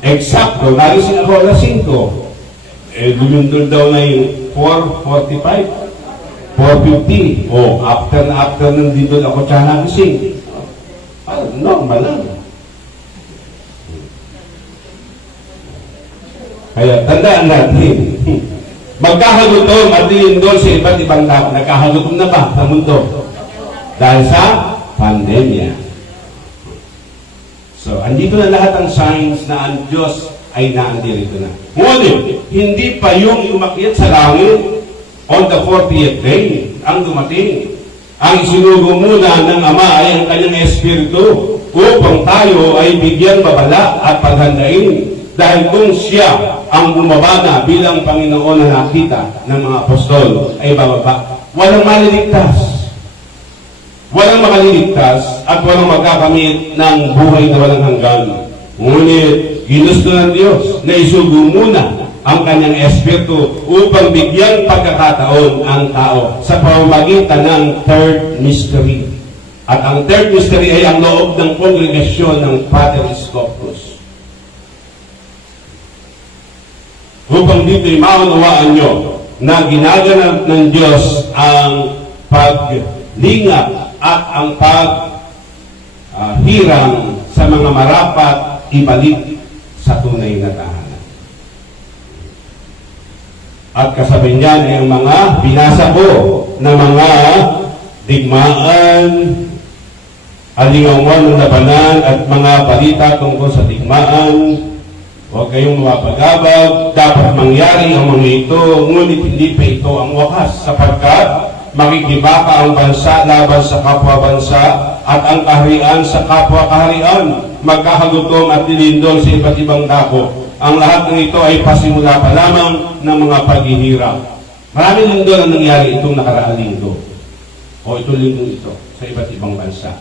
eksakto, nagising ako alas 5. Eh, lumindol daw na yung 4:45. 4:50. After ng dindol ako tsaka nagising. Normal lang. Kaya tandaan natin, magkakagutom at lindol sa iba't ibang tao. Nagkakagutom na ba sa mundo? Dahil sa pandemya. So, andito na lahat ang signs na ang Diyos ay naandirito na. Ngunit, hindi pa yung umakyat sa langit on the 40th day ang dumating. Ang isinugo muna ng Ama ay ang kanyang Espiritu upang tayo ay bigyan babala at paghandain. Dahil kung siya ang bumaba na bilang Panginoon na nakita ng mga apostol ay bababa, walang maliligtas. Walang makaliligtas at walang magkakamit ng buhay na walang hanggan. Ngunit, ginusto ng Diyos na isugo muna ang kanyang Espiritu upang bigyan pagkakataon ang tao sa pamamagitan ng third mystery. At ang third mystery ay ang loob ng kongregasyon ng Pater Scopus. Upang dito'y maunawaan nyo na ginaganap ng Diyos ang paglingap at ang paghirang sa mga marapat ibalik sa tunay na tahanan. At kasabi niyan ay ang mga binasa ko na mga digmaan, alingawan ng labanan at mga balita tungkol sa digmaan. Huwag kayong mapagabag, dapat mangyari ang mga ito, ngunit hindi pa ito ang wakas, sapagkat makikibaka ang bansa laban sa kapwa bansa at ang kaharian sa kapwa kaharian, magkakagutom at lilindol sa iba't ibang dako. Ang lahat ng ito ay pasimula pa lamang ng mga paghihirap. Maraming lindol ang nangyari itong nakaraang linggo. O itong linggo ito sa iba't ibang bansa.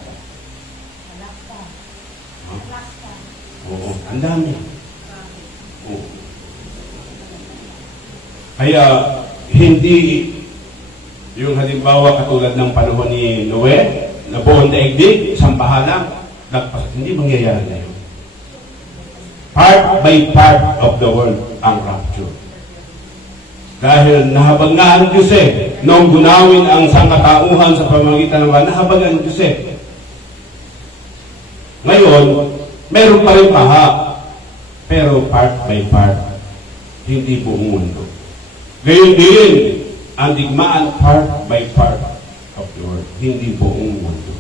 Oo, ang dami. Kaya, hindi yung halimbawa katulad ng panahon ni Noe, na buong daigdig, isang bahala, hindi mangyayari na yun. Part by part of the world ang rapture. Dahil nahabag nga ang Diyos noong gunawin ang sangkatauhan sa pamamagitan ng mga nahabag ang Diyos Ngayon, meron pa rin paha, pero part by part, hindi buong mundo. Gayon din, ang digmaan part by part of the world, hindi buong mundo.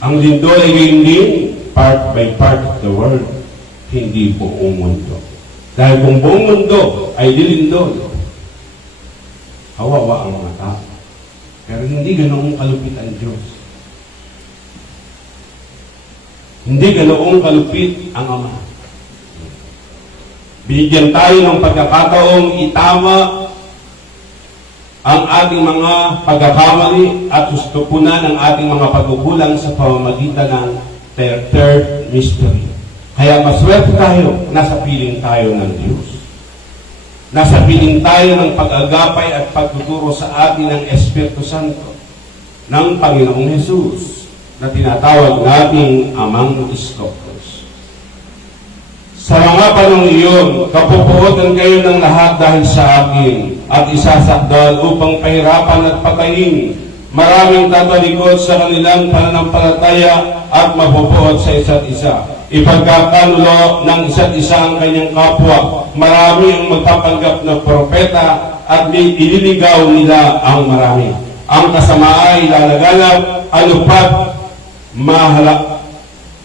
Ang lindol ay gayon din, part by part of the world, hindi buong mundo. Dahil kung buong mundo ay dilindol, kawawa ang mga tao. Pero hindi ganoong kalupit ang Diyos. Hindi ganoong kalupit ang Ama. Binigyan tayo ng pagkakataong itama ang ating mga pagkakamali at sustupunan ang ating mga pagkukulang sa pamamagitan ng third mystery. Kaya maswerte tayo, nasa piling tayo ng Diyos. Nasa piling tayo ng pag-agapay at pagtuturo sa atin ng Espiritu Santo ng Panginoong Hesus na tinatawag nating Amang Iskopos. Sa mga panahon iyon, kapupuotan kayo ng lahat dahil sa akin at isasakdal upang pahirapan at patayin. Maraming tatalikod sa kanilang pananampalataya at mapupuot sa isa't isa. Ipagkakanulo ng isa't isa ang kanyang kapwa. Marami ang magpapanggap na propeta at ililigaw nila ang marami. Ang kasamaan ay lalaganap, alupat,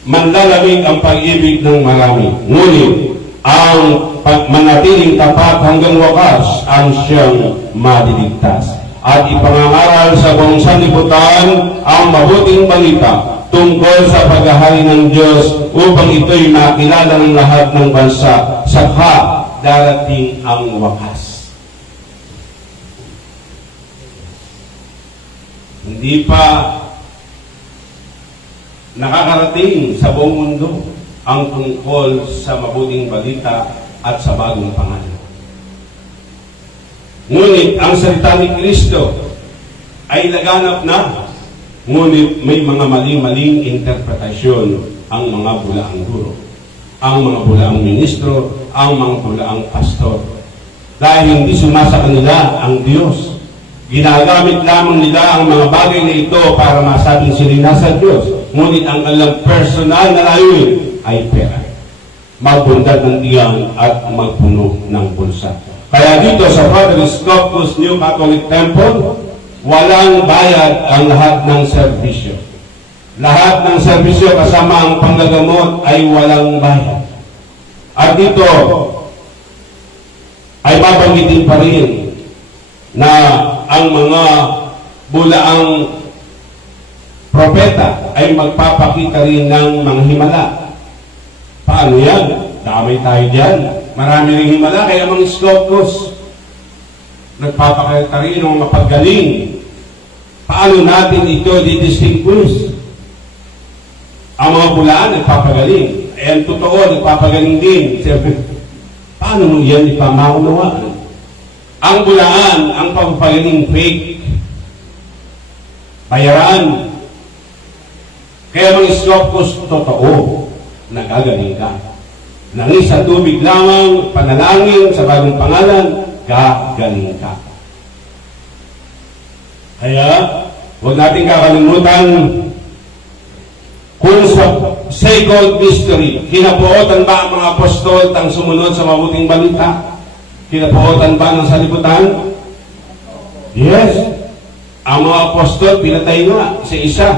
manlalamig ang pag-ibig ng marami. Ngunit, ang manatiling tapat hanggang wakas ang siyang madiligtas. At ipangangaral sa buong sanlibutan ang mabuting balita tungkol sa paghahari ng Diyos upang ito'y makilala ng lahat ng bansa saka darating ang wakas. Hindi pa nakakarating sa buong mundo ang tungkol sa mabuting balita at sa bagong pangalan. Ngunit ang salita ni Kristo ay laganap na, ngunit may mga maling-maling interpretasyon ang mga bulaang guro, ang mga bulaang ministro, ang mga bulaang pastor. Dahil hindi sumasa kanila ang Diyos. Ginagamit lamang nila ang mga bagay na ito para masabing sila nasa Diyos. Ngunit ang kanilang personal na layunin ay pera. Magbundad ng tiyan at magpuno ng bulsa. Kaya dito sa Father Scopus New Catholic Temple, walang bayad ang lahat ng serbisyo. Lahat ng serbisyo kasama ang panggagamot ay walang bayad. At dito ay babanggitin pa rin na ang mga bulaang propeta ay magpapakita rin ng mga himala. Paano yan? Damay tayo dyan. Marami rin himala, kaya mga Scopus nagpapakita rin ng mapagaling. Paano natin ito didistinguish? Ang mga bulaan nagpapagaling. Ang totoo, nagpapagaling din. Siyempre, paano mo yan ipamaunawaan? Ang bulaan, ang pagpapagaling fake. Bayaran. Kaya mga Scopus, totoo, nagagaling ka. Nangis sa tubig lamang, panalangin sa bagong pangalan, gagaling ka. Kaya, huwag natin kakalimutan kung sa second mystery, kinapuotan ba ang mga apostol tang sumunod sa mabuting balita? Kinapuotan ba ng salibutan? Yes. Ang mga apostol, pinatay nga sa isa.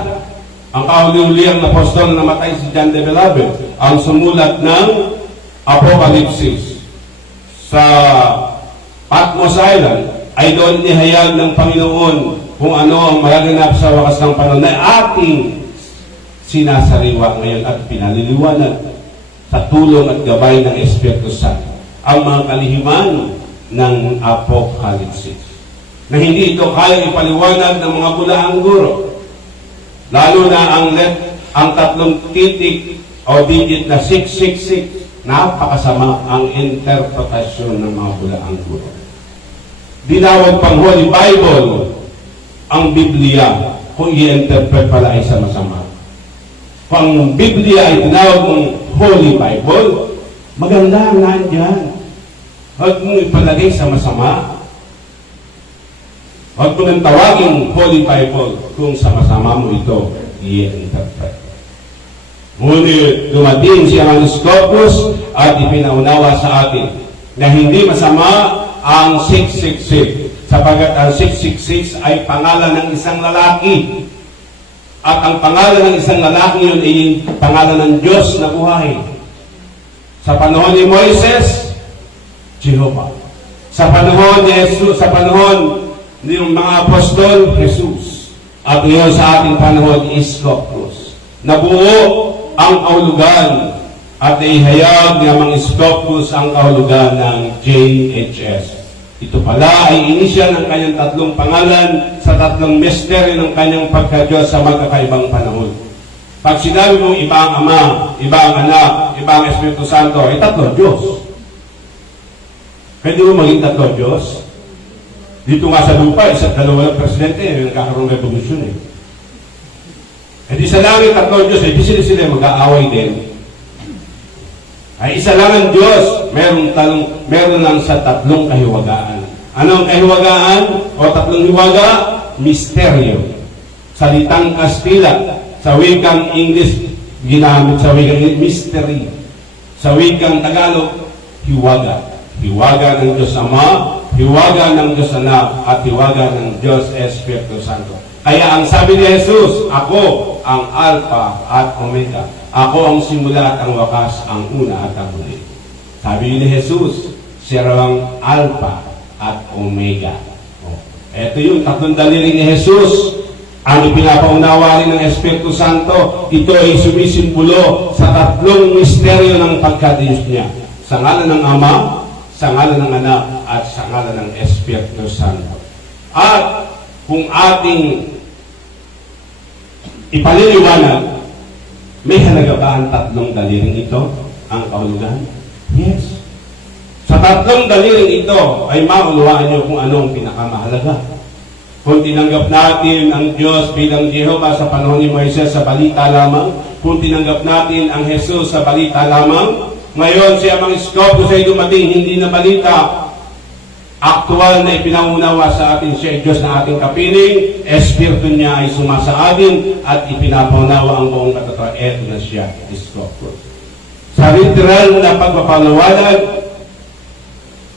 Ang kahuli-huliang apostol na namatay si John the Beloved, ang sumulat ng Apokalipsis sa Patmos Island, ay doon nihayag ng Panginoon kung ano ang magaganap sa wakas ng panahon na ating sinasariwa ngayon at pinaliliwanag sa tulong at gabay ng Espiritu Santo ang mga kalihiman ng Apokalipsis. Na hindi ito kaya ipaliwanag ng mga bulaang guro. Lalo na ang tatlong titik o digit na 666, napakasama ang interpretasyon ng mga bulaang guro. Dinawag pang Holy Bible ang Biblia kung i-interpret pala ay sama-sama. Kung ang Biblia ay tinawag mong Holy Bible, maganda ang nandyan. Huwag mong ipalagay sama-sama. Huwag mo nang tawagin Holy Bible kung sama-sama mo ito i-interpret. Ngunit dumating si Johannes Scopus at ipinaunawa sa atin na hindi masama ang 666. sapagat ang 666 ay pangalan ng isang lalaki. At ang pangalan ng isang lalaki yun ay pangalan ng Diyos na buhay. Sa panahon ni Moises, Jehovah. Sa panahon ni Jesus, sa panahon ng mga apostol, Jesus. At ngayon sa ating panahon, Iskopos. Nabuo ang kahulugan at ihayag ng mga Iskopos ang kahulugan ng JHS. Ito pala ay inisyal ng kanyang tatlong pangalan sa tatlong misteryo ng kanyang pagka-Diyos sa magkakaibang panahon. Pag sinabi mong iba ang Ama, iba ang Anak, iba ang Espiritu Santo, ay tatlo Diyos. Pwede mo maging tatlo Diyos? Dito nga sa lupa, isa't dalawa ng presidente, nagkakaroon ng revolusyon eh. E di sa langit, tatlo Diyos, di sila mag-aaway din. Ay isa lang ang Diyos, meron lang sa tatlong kahiwagaan. Anong kahiwagaan o tatlong hiwaga? Misteryo. Salitang Kastila, sa wikang English, ginamit sa wikang mystery. Sa wikang Tagalog, hiwaga. Hiwaga ng Diyos Ama, hiwaga ng Diyos Anak, at hiwaga ng Diyos Espiritu Santo. Kaya ang sabi ni Jesus, ako ang Alpha at Omega. Ako ang simula at ang wakas, ang una at ang huli. Sabi ni Jesus, siya raw ang Alpha at Omega. Ito yung tatlong daliri ni Jesus. Ang ipinapaunawa rin ng Espiritu Santo, ito ay sumisimbolo sa tatlong misteryo ng pagka-Diyos niya. Sa ngalan ng Ama, sa ngalan ng Anak, at sa ngalan ng Espiritu Santo. At kung ating ipaliliwanag, may halaga ba ang tatlong daliring ito, ang kahulugan? Yes. Sa tatlong daliring ito, ay maunawaan niyo kung anong pinakamahalaga. Kung tinanggap natin ang Diyos bilang Jehovah sa panahon ni Moises sa balita lamang, kung tinanggap natin ang Jesus sa balita lamang, ngayon siya mga Iskopos ay dumating, hindi na balita, aktual na ipinangunawa sa atin siya ay Diyos na ating kapiling, Espiritu niya ay sumasa atin at ipinapaunawa ang buong katotohanan. Eto na siya, Iskopos. Sa literal na pagpapaliwanag,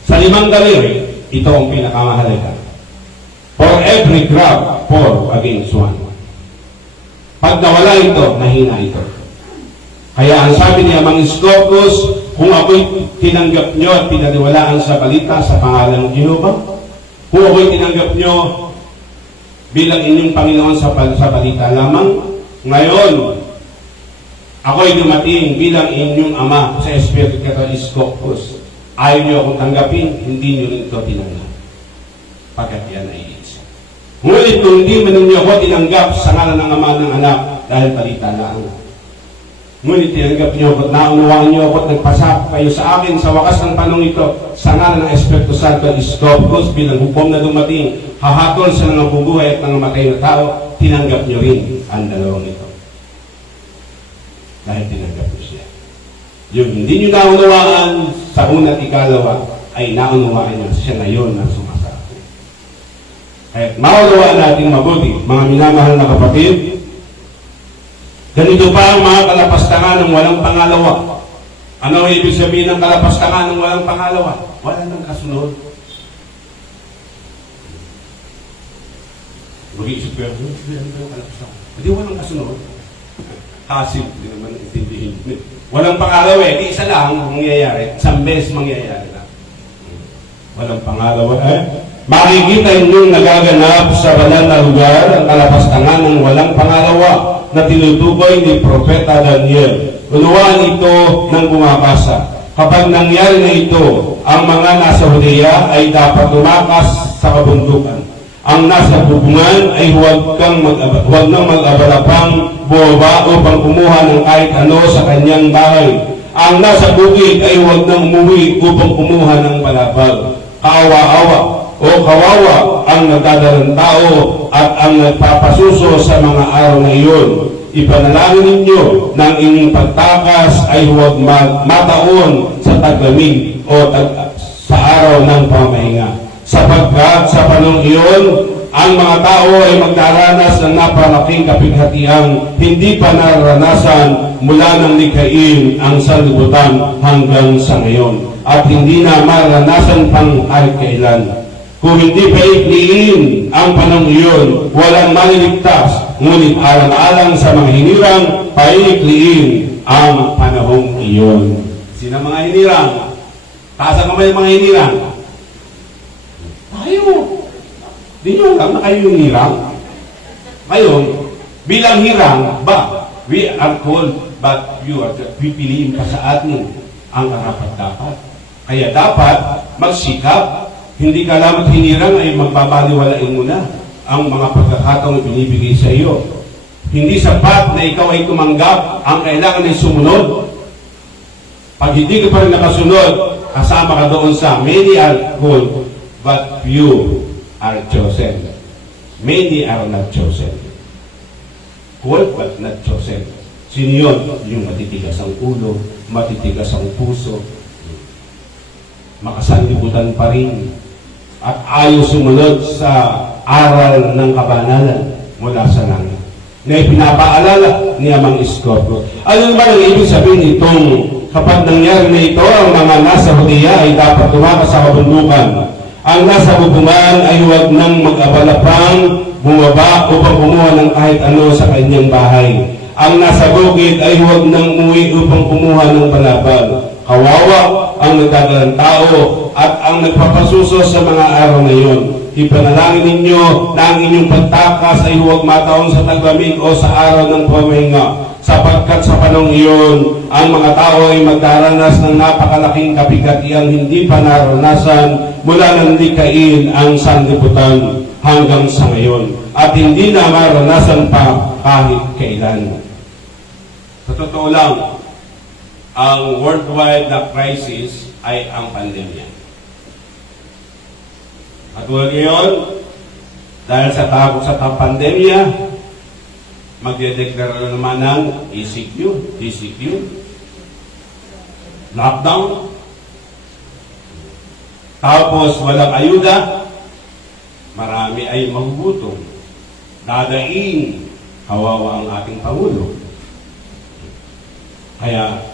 sa limang daliri, ito ang pinakamahalaga. For every grab, 4 against 1. Pag nawala ito, mahina ito. Kaya ang sabi niya, mga Iskopos, kung ako'y tinanggap nyo at pinaniwalaan sa balita sa pangalan ng Jehovah, kung ako'y tinanggap nyo bilang inyong Panginoon sa balita lamang, ngayon, ako'y dumating bilang inyong Ama sa Espiritu Katoliko Iskopos. Ayaw nyo akong tanggapin, hindi nyo rin ito tinanggap. Pagkat yan ay isa. Ngunit kung hindi man ninyo ako tinanggap sa ngalan ng Ama ng Anak, dahil balita lang. Ngunit tinanggap niyo ako, naunawaan niyo ako at nagpasa kayo sa akin sa wakas ng panong ito sa ngalan ng Espiritu Santo Iskopos bilang hukom na dumating, hahatol sa mga bubuhay at mga matay na tao, tinanggap niyo rin ang dalawang ito. Dahil tinanggap niyo siya. Yung hindi niyo naunawaan sa una at ikalawa, ay naunawaan niyo siya ngayon na sumasa akin. Kaya maunawaan natin mabuti, mga minamahal na kapatid, ganito pa ang mga kalapastangan ng walang pangalawa. Ano ang ibig sabihin ng kalapastangan ng walang pangalawa? Wala nang kasunod. Mag-iisip ko yung kalapastangan. Hindi walang kasunod. Hasil, hindi naman intindihin. Walang pangalawa eh. Di isa lang mangyayari. Isang beses mangyayari lang. Walang pangalawa eh. Makikita ninyong nagaganap sa banal na lugar ang kalapastangan ng walang pangalawa na tinutukoy ni Propeta Daniel. Unawaan ito ng bumabasa. Kapag nangyari na ito, ang mga nasa Judea ay dapat tumakas sa kabundukan. Ang nasa bubungan ay huwag nang mag-abala pang bumaba upang kumuha ng kahit ano sa kanyang bahay. Ang nasa bukid ay huwag nang umuwi upang kumuha ng balabal. Kaawa-awa o kawawa ang nagdadalang tao at ang nagpapasuso sa mga araw na iyon. Ipanalangin ninyo ng inyong pagtakas ay huwag mataon sa taglamig o sa araw ng pamahinga. Sapagkat sa panahon iyon, ang mga tao ay magdaranas ng napalaking kapighatiang hindi pa naranasan mula ng likhain ang sanlibutan hanggang sa ngayon at hindi na maranasan pang kahit kailan. Kung hindi paikliin ang panahon iyon, walang maliligtas, ngunit alang-alang sa mga hinirang, paikliin ang panahong iyon. Sino mga hinirang? Taas ang kamay ng mga hinirang. Tayo. Di nyo alam na kayo yung hirang. Ngayon, bilang hirang, we are called, but pipiliin pa sa atin ang karapat-dapat. Kaya dapat magsikap. Hindi ka lamang hinirang ay magbabaliwalain mo na ang mga pagkakataong binibigay sa iyo. Hindi sapat na ikaw ay tumanggap, ang kailangan ay sumunod. Pag hindi ka pa rin nakasunod, kasama ka doon sa many are called, but few are chosen. Many are not chosen. Called but not chosen. Sino yun? Yung matitigas ang ulo, matitigas ang puso, makasanlibutan pa rin, at ayaw sumunod sa aral ng kabanalan mula sa langit na ipinapaalala ni Amang Iskopo. Ano naman ang ibig sabihin itong kapag nangyari na ito, ang mga nasa Hudiya ay dapat tumakas sa kabundukan. Ang nasa hukuman ay huwag nang mag-abala pang bumaba upang kumuha ng kahit ano sa kanyang bahay. Ang nasa bukid ay huwag nang umuwi upang kumuha ng balabal. Kawawa ang nagdadalang tao at ang nagpapasuso sa mga araw na iyon. Ipanalangin ninyo na ang inyong pagtakas ay huwag mataon sa taglamig o sa araw ng pamahinga, sapagkat sa panahong iyon, ang mga tao ay magdaranas ng napakalaking kapigatiang hindi pa naranasan mula ng likhain ang sanlibutan hanggang sa ngayon, at hindi na maranasan pa kahit kailan. Sa totoo lang, ang worldwide na crisis ay ang pandemya. At ngayon, dahil sa takot sa pandemya, magdedeklara na naman ng ECQ, lockdown, tapos walang ayuda, marami ay magugutom, dadaing, kawawa ang ating Pangulo. Kaya,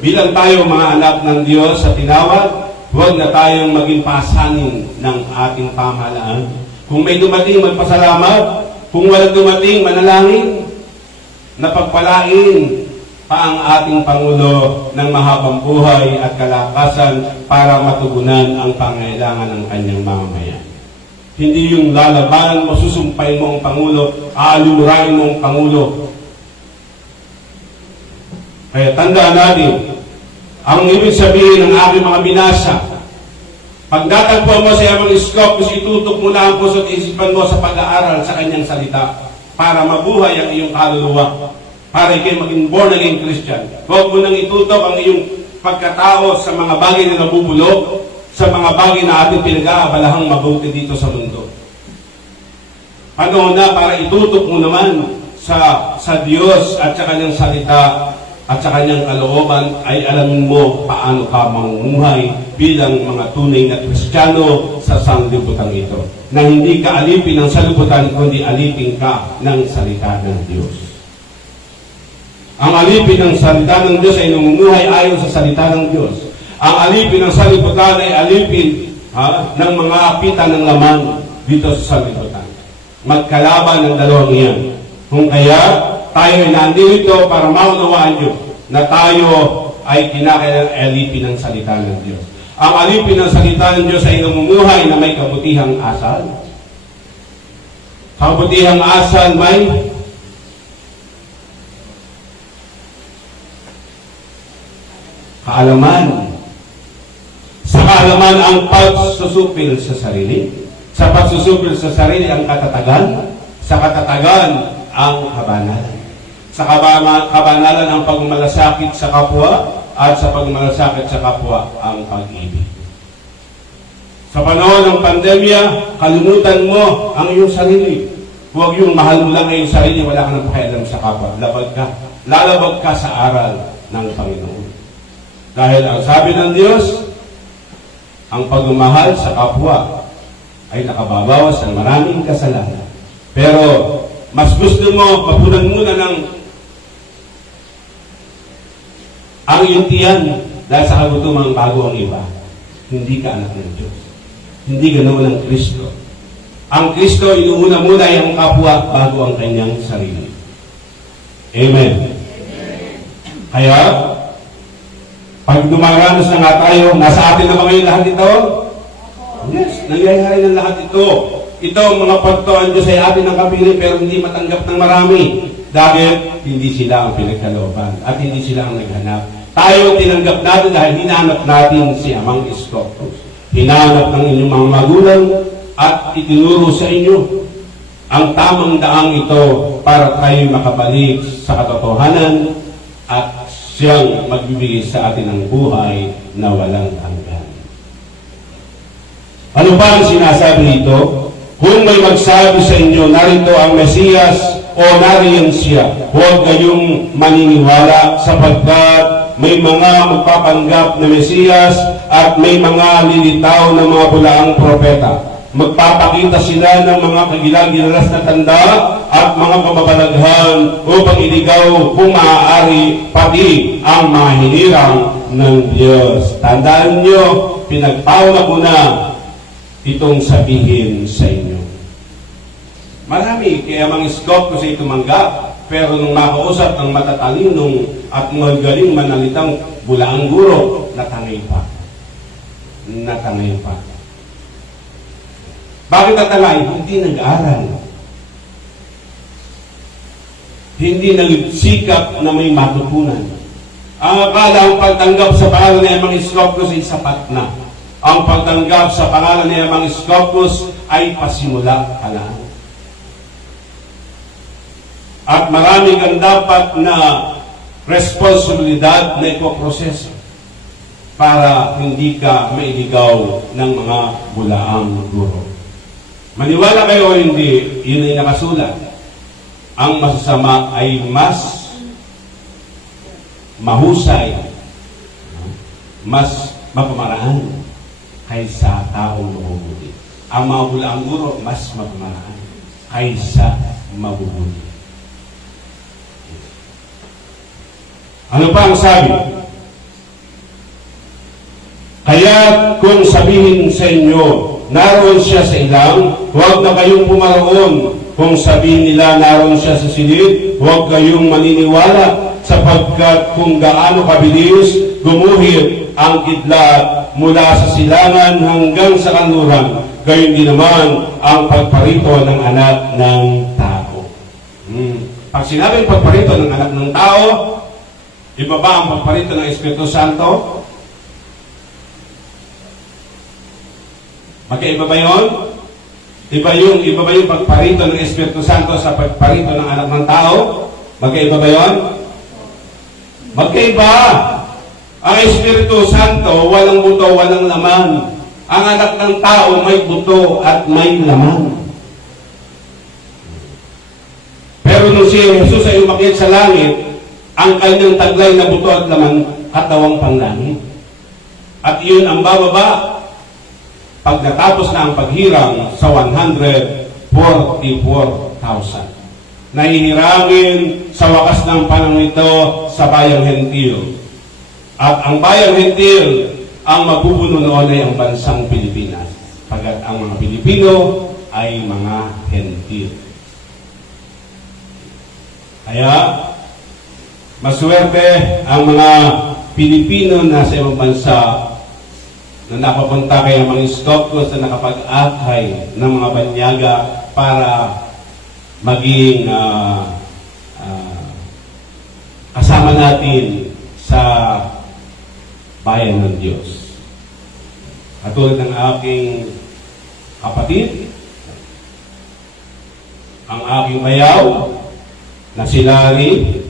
bilang tayo mga anak ng Diyos sa tinawag, huwag na tayong maging pasanin ng ating pamahalaan. Kung may dumating, magpasalamat. Kung walang dumating, manalangin. Napagpalain pa ang ating Pangulo ng mahabang buhay at kalakasan para matugunan ang pangailangan ng kanyang mamamayan. Hindi yung lalabanan mo, susumpay mo ang Pangulo, aalumurain mo ang Pangulo. Kaya tandaan natin, ang ibig sabihin ng aking mga binasa, pagdatagpo mo sa Amang Iskopo, itutok mo na ang puso at isipan mo sa pag-aaral sa kanyang salita para mabuhay ang iyong kaluluwa, para ikaw maging born again Christian. Huwag mo nang itutok ang iyong pagkatao sa mga bagay na nabubulok, sa mga bagay na ating pinag-aabalahang mabuti dito sa mundo. Panahon na para itutok mo naman sa Diyos at sa kanyang salita at sa kanyang kalooban, ay alamin mo paano ka mamumuhay bilang mga tunay na Kristiyano sa sanlibutan ito. Na hindi ka alipin ng sanlibutan, kundi alipin ka ng salita ng Diyos. Ang alipin ng salita ng Diyos ay namumuhay ayon sa salita ng Diyos. Ang alipin ng sanlibutan ay alipin ng mga apitan ng laman dito sa sanlibutan. Magkalaban ng dalawang iyan. Kung kaya, tayo ay nandito para maunawaan nyo na tayo ay kinakailangang alipin ng salita ng Diyos. Ang alipin ng salita ng Diyos ay namumuhay na may kabutihang asal. Kabutihang asal may kaalaman. Sa kaalaman ang pagsusupil sa sarili. Sa pagsusupil sa sarili ang katatagan. Sa katatagan ang kabanalan. Sa kabanalan ang pagmalasakit sa kapwa, at sa pagmalasakit sa kapwa ang pag-ibig. Sa panahon ng pandemya, kalimutan mo ang iyong sarili. Huwag yung mahal mo lang ang iyong sarili, wala ka nang pakialam sa kapwa. Lalabag ka sa aral ng Panginoon. Dahil ang sabi ng Diyos, ang pagmamahal sa kapwa ay nakababawas ng maraming kasalanan. Pero mas gusto mo, mapunan muna ng ang iyong tiyan dahil sa kagutumang bago ang iba. Hindi ka anak ng Diyos. Hindi ganoon ang Kristo. Ang Kristo, inuuna muna yung kapwa bago ang kanyang sarili. Amen. Kaya, pag dumaranas na nga tayo, nasa atin na ba ngayon lahat ito? Yes, nangyayari ng lahat ito. Ito ang mga pagtuan Diyos ay atin ng kapili pero hindi matanggap ng marami. Dahil hindi sila ang pinagkalooban at hindi sila ang naghanap. Tayo tinanggap natin dahil hinanap natin si Amang Iskopos. Hinanap ng inyong mga magulang at itinuro sa inyo ang tamang daang ito para tayo makabalik sa katotohanan at siyang magbibigay sa atin ng buhay na walang hanggan. Ano ba ang sinasabi nito? Kung may magsabi sa inyo, narito ang Mesiyas o nariyan siya, huwag kayong maniniwala sapagkat may mga magpapanggap na Mesiyas at may mga lilitaw na mga bulaang propeta. Magpapakita sila ng mga kagilang-gilalas na tanda at mga kababalaghan upang iligaw kung maaari pati ang mga hinirang ng Diyos. Tandaan nyo, pinagpauna ko na itong sabihin sa inyo. Marami kaya mga Iskopos ay tumanggap, pero nung makausap ng matatalinong at magaling manalitang bulaang guro, natangay pa. Natangay pa. Bakit natangay? Hindi nag-aaral. Hindi nagsikap na may matutunan. Ang akala ang pagtanggap sa pangalan ni Amang Iskopos ay sapat na. Ang pagtanggap sa pangalan ni Amang Iskopos ay pasimula ka lang. At marami kang dapat na responsibilidad na ipoproseso para hindi ka mailigaw ng mga bulaang guro. Maniwala kayo o hindi, yun ay nakasulat. Ang masasama ay mas mahusay, mas mapamaraan kaysa taong mabubuti. Ang mga bulaang guro, mas mapamaraan kaysa mabubuti. Ano pa ang sabi? Kaya kung sabihin sa inyo, naroon siya sa ilang, huwag na kayong pumaroon. Kung sabihin nila naroon siya sa silid, huwag kayong maniniwala, sapagkat kung gaano kabilis gumuhit ang kidlat mula sa silangan hanggang sa kanluran, gayon din naman ang pagparito ng anak ng tao. Pag sinabing pagparito ng anak ng tao, iba ba ang pagparito ng Espiritu Santo? Magkaiba ba yun? Iba ba yung pagparito ng Espiritu Santo sa pagparito ng anak ng tao? Magkaiba ba yun? Magkaiba. Ang Espiritu Santo, walang buto, walang laman. Ang anak ng tao, may buto at may laman. Pero nung si Jesus ay umakyat sa langit, ang kanyang taglay na buto at laman, katawang panlangit. At iyon ang bababa pag natapos na ang paghirang sa 144,000. Nahihirangin sa wakas ng panahon ito sa bayang Hentil. At ang bayang Hentil, ang mabubuno noon ay ang bansang Pilipinas. Pagkat ang mga Pilipino ay mga Hentil. Kaya, maswerte ang mga Pilipino na sa ibang bansa na nakapunta kay Amang Iskopos na nakapag-akay ng mga banyaga para maging kasama natin sa bayan ng Diyos. Katulad ng aking kapatid, ang aking bayaw na si Larry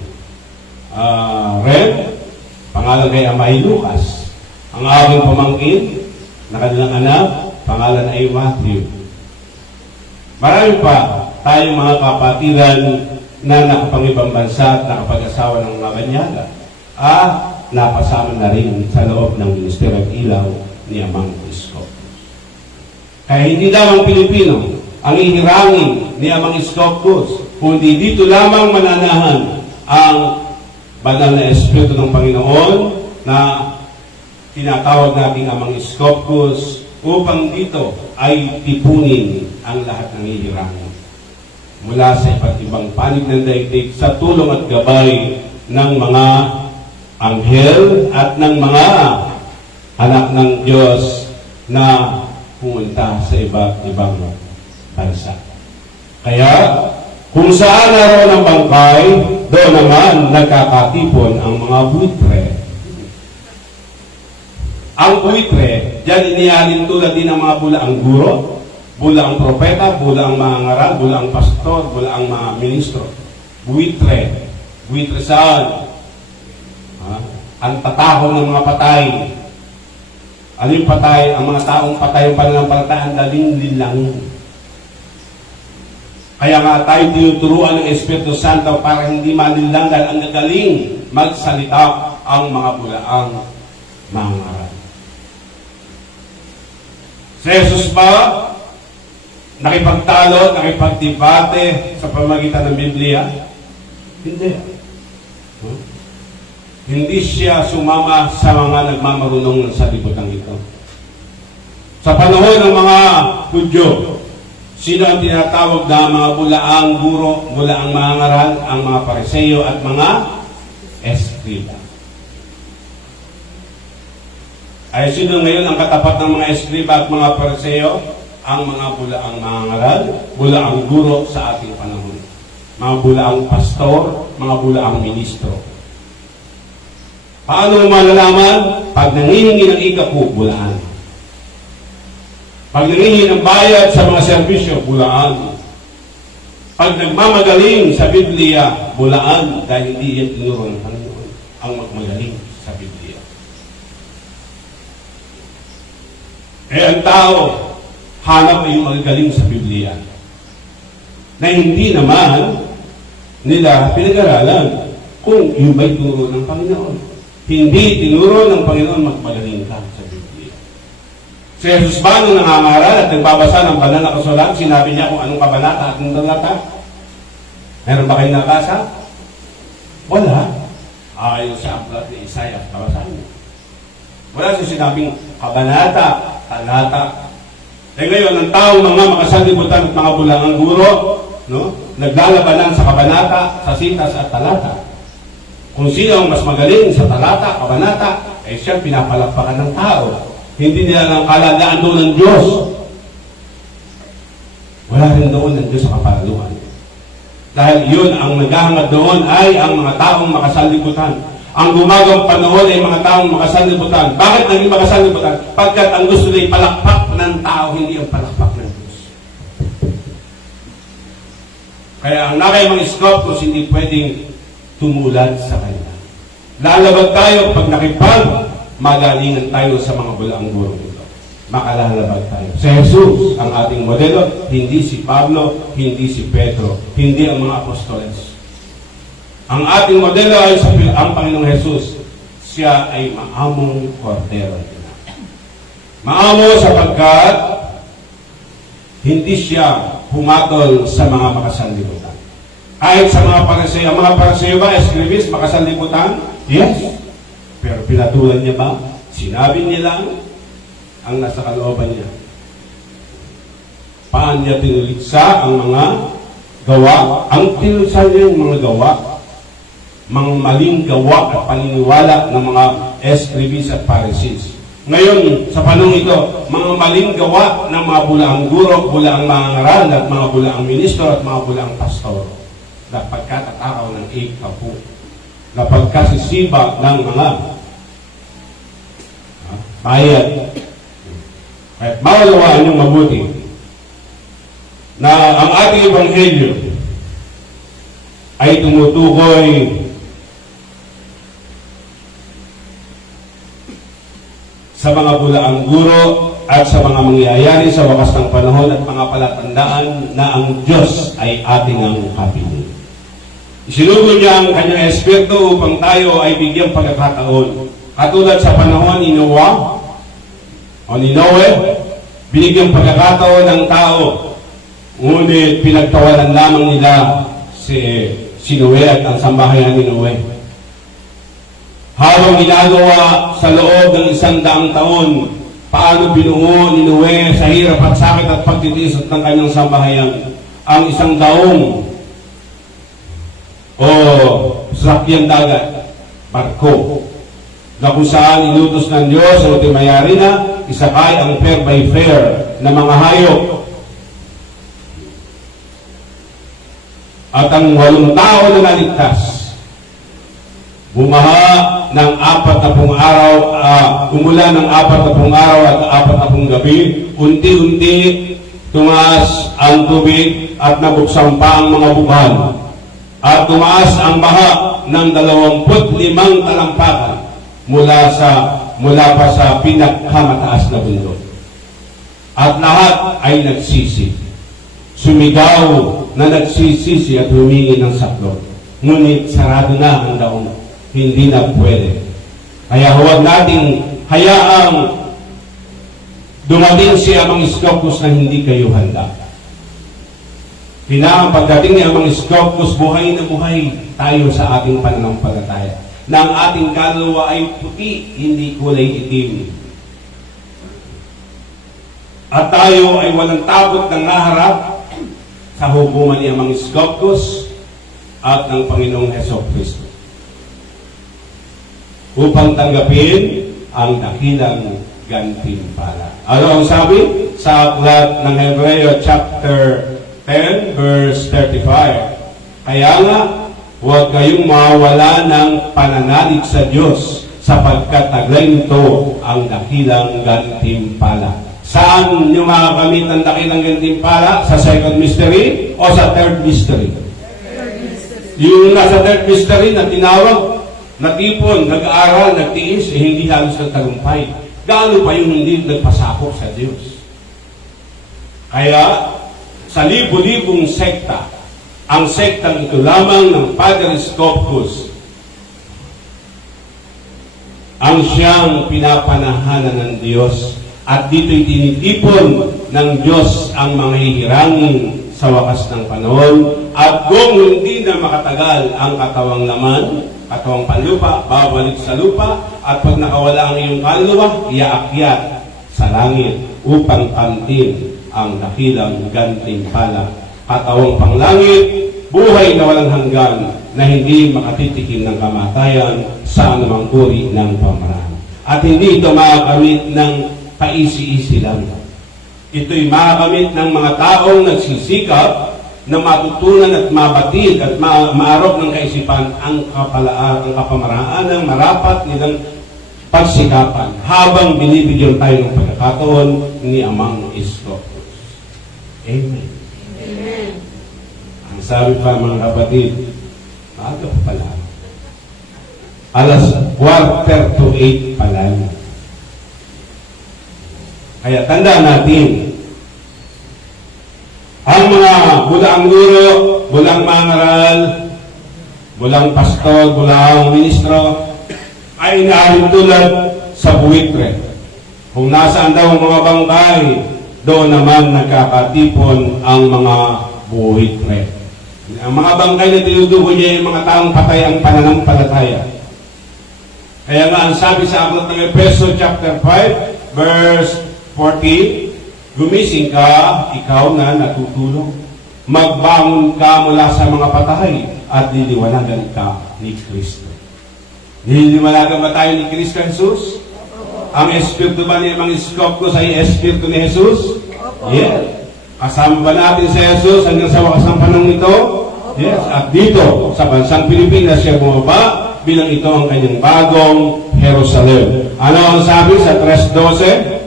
Red, pangalan kay Amay Lucas. Ang aking pamangkin na kanilang anak, pangalan ay Matthew. Marami pa tayong mga kapatiran na nakapangibang bansa at nakapag-asawa ng mga banyaga. Napasama na rin sa loob ng Ministeryo ng Ilaw ni Amang Iskopos. Kaya hindi lamang Pilipino ang ihirangin ni Amang Iskopos, kundi dito lamang mananahan ang banal na Espiritu ng Panginoon na tinatawag nating Amang Iskopos upang dito ay tipunin ang lahat ng hihirangin mula sa iba't ibang panig ng daigdig sa tulong at gabay ng mga anghel at ng mga anak ng Diyos na pumunta sa iba't ibang bansa. Kaya, kung saan naroon ang bangkay, doon naman nagkakatipon ang mga buitre. Ang buitre, diyan inialin tulad din ng mga bulaang guro, bulaang propeta, bulaang mga ngaral, bulaang pastor, bulaang mga ministro. Buitre. Buitre saan? Ang tataho ng mga patay. Ano yung patay? Ang mga taong patay yung pananampalataya, ang daling nilang. Kaya nga tayo tinuturuan ng Espiritu Santo para hindi malinlangan ang gagaling magsalita ang mga bulaang mga ngaral. Si Jesus ba nakipagtalo, nakipagdebate sa pamagitan ng Biblia? Hindi. Hindi siya sumama sa mga nagmamarunong sa libutan ito. Sa panahon ng mga Hudyo, sino ang tinatawag na mga bulaang guro, bulaang mga ngaral, ang mga Pariseo at mga Eskriba. Ay sino ngayon ang katapat ng mga Eskriba at mga Pariseo? Ang mga bulaang mga ngaral, bulaang guro sa ating panahon. Mga bulaang pastor, mga bulaang ministro. Paano malalaman? Pag nangihingi ng ikapu, bulaan. Pag nangihingi ng bayad sa mga serbisyo, bulaan. Pag nagmamagaling sa Biblia, bulaan, dahil hindi yan tinuro ng Panginoon ang magmagaling sa Biblia. Ang tao, hanap ay yung magagaling sa Biblia na hindi naman nila pinag-aralan kung yung ba'y tinuro ng Panginoon. Hindi tinuro ng Panginoon magmagaling ka sa Biblia. Si Jesus ba nung nangangaral at nagbabasa ng banal na kasulatan, sinabi niya kung anong kabanata at anong talata? Meron ba kayong nakasa? Wala. Ayon sa aklat ni Isaiah, babasahin niyo. Wala siya sinabing kabanata, talata. Ngayon, ang taong mga makasanlibutan at mga bulangang guro, no, naglalabanan sa kabanata, sa sitas at talata. Kung sino ang mas magaling sa talata, kabanata, ay siya pinapalakpakan ng tao. Hindi nila lang kalagaan doon ng Diyos. Wala rin doon ng Diyos sa kapalaluan. Dahil yun, ang naghahangad doon ay ang mga taong makasanlibutan. Ang gumagawang panahon ay mga taong makasanlibutan. Bakit naging makasanlibutan? Pagkat ang gusto nila palakpak ng tao, hindi ang palakpak ng Diyos. Kaya ang nakayamang iskopos hindi pwedeng tumulad sa Kanya. Lalabag tayo pag nakipag-magalingan tayo sa mga bulaang guro nito. Makalalabag tayo. Si Jesus, ang ating modelo, hindi si Pablo, hindi si Pedro, hindi ang mga apostoles. Ang ating modelo ay ang Panginoong Jesus. Siya ay maamong kordero. Maamo sapagkat hindi siya humatol sa mga makasanlibutan. Kahit sa mga Pariseo, ang mga Pariseo ba, Escribis, makasanlibutan? Yes. Pero pinatulan niya ba? Sinabi niya lang ang nasa kalooban niya. Paano niya tinuliksa ang mga gawa? Ang tinuliksa niya yung mga gawa, mga maling gawa at paniniwala ng mga Escribis at Pharisees. Ngayon, sa panahon ito, mga maling gawa ng mga bulaang guro, bulaang mga ngaral, at mga bulaang ministro at mga bulaang pastor na pagkatatakaw ng ikapu, na pagkasisiba ng mga bayad. At maunawaan niyong mabuti na ang ating ebanghelyo ay tumutukoy sa mga bulaang guro at sa mga mangyayari sa wakas ng panahon at mga palatandaan na ang Diyos ay ating ang kapiling. Isinugo niya ang kanyang espiritu upang tayo ay bigyang pagkakataon. Katulad sa panahon ni Noah o ni Noe, binigyang pagkakataon ng tao. Ngunit pinagtawanan lamang nila si Noe at ang sambahayan ni Noe. Habang ginagawa sa loob ng 100 taon paano binuo ni Noe sa hirap at sakit at pagtitiis ng kanyang sambahayan ang isang daong o sasakyang dagat, barko, na kung saan inutos ng Diyos ang utimayari na isakay ang fair by fair na mga hayop. At ang 8 tao na naligtas, bumaha ng 40 araw, umulan ng 40 araw at 40 gabi, unti-unti tumaas ang tubig at nabuksan pa ang mga bukan. At tumaas ang baha ng 25 talampakan mula pa sa pinakamataas na bundok. At lahat ay nagsisi. Sumigaw na nagsisisi at humingi ng saklot. Ngunit sarado na ang daong. Hindi na pwede. Kaya huwag nating hayaang dumating si Amang Iskopos na hindi kayo handa. Kailangan pagdating ni Amang Iskopos, buhay na buhay tayo sa ating pananampalataya. Na ang ating kaluluwa ay puti, hindi kulay itim. At tayo ay walang takot ng naharap sa hukuman ni Amang Iskopos at ng Panginoong Hesukristo, upang tanggapin ang dakilang gantimpala. Ano ang sabi sa aklat ng Hebreo chapter 10 verse 35? Kaya nga, huwag kayong mawala ng pananalig sa Diyos sapagkat taglay nito ang dakilang gantimpala. Saan nyo makakamit ang dakilang gantimpala? Sa second mystery o sa third mystery? Yung nasa third mystery na tinawag, natipon, nag-aaral, nagtiis, hindi halos nagtagumpay. Gaano pa yung hindi nagpasakop sa Diyos? Kaya, sa libo-libong sekta, ang sektang ito lamang ng Father Iskopos ang siyang pinapanahanan ng Diyos, at dito'y tinitipon ng Diyos ang mga hihirangin sa wakas ng panahon, at kung hindi na makatagal ang katawang laman, katawang panlupa, babalik sa lupa, at pag nakawala ang iyong kaluluwa, iaakyat sa langit upang kantin ang dakilang gantimpala. Katawang panglangit, buhay na walang hanggan na hindi makatitikim ng kamatayan sa anumang uri ng pamaraan. At hindi ito makakamit ng paisi-isi lang. Ito'y makakamit ng mga taong nagsisikap na matutunan at mabatid at maarok ng kaisipan ang kapamaraan ng marapat nilang pagsikapan habang binibigyan tayo ng pagkakataon ni Amang Iskopos. Amen. Amen. Ang sabi pa mga kapatid, maaga pa pala. 7:45 pa lang. Kaya tandaan natin, ang mga bulang guro, bulang mangaral, bulang pastor, bulang ministro, ay inaaring tulad sa buwitre. Kung nasaan daw ang mga bangkay, doon naman nagkakatipon ang mga buwitre. Ang mga bangkay na tinudugo niya yung mga taong patay ang pananampalataya. Kaya nga ang sabi sa aklat ng Efeso chapter 5, verse 40, gumising ka, ikaw na natutulog. Magbangon ka mula sa mga patay at liliwanagan ka ni Kristo. Liliwanagan ba tayo ni Kristo Jesus? Ang Espiritu ba ni Amang Iskopos ay Espiritu ni Jesus? Yes. Kasama ba natin si Jesus hanggang sa wakas ng panahon ito? Yes. At dito, sa bansang Pilipinas, siya bumaba bilang ito ang kanyang bagong Jerusalem. Ano ang sabi sa 3:12?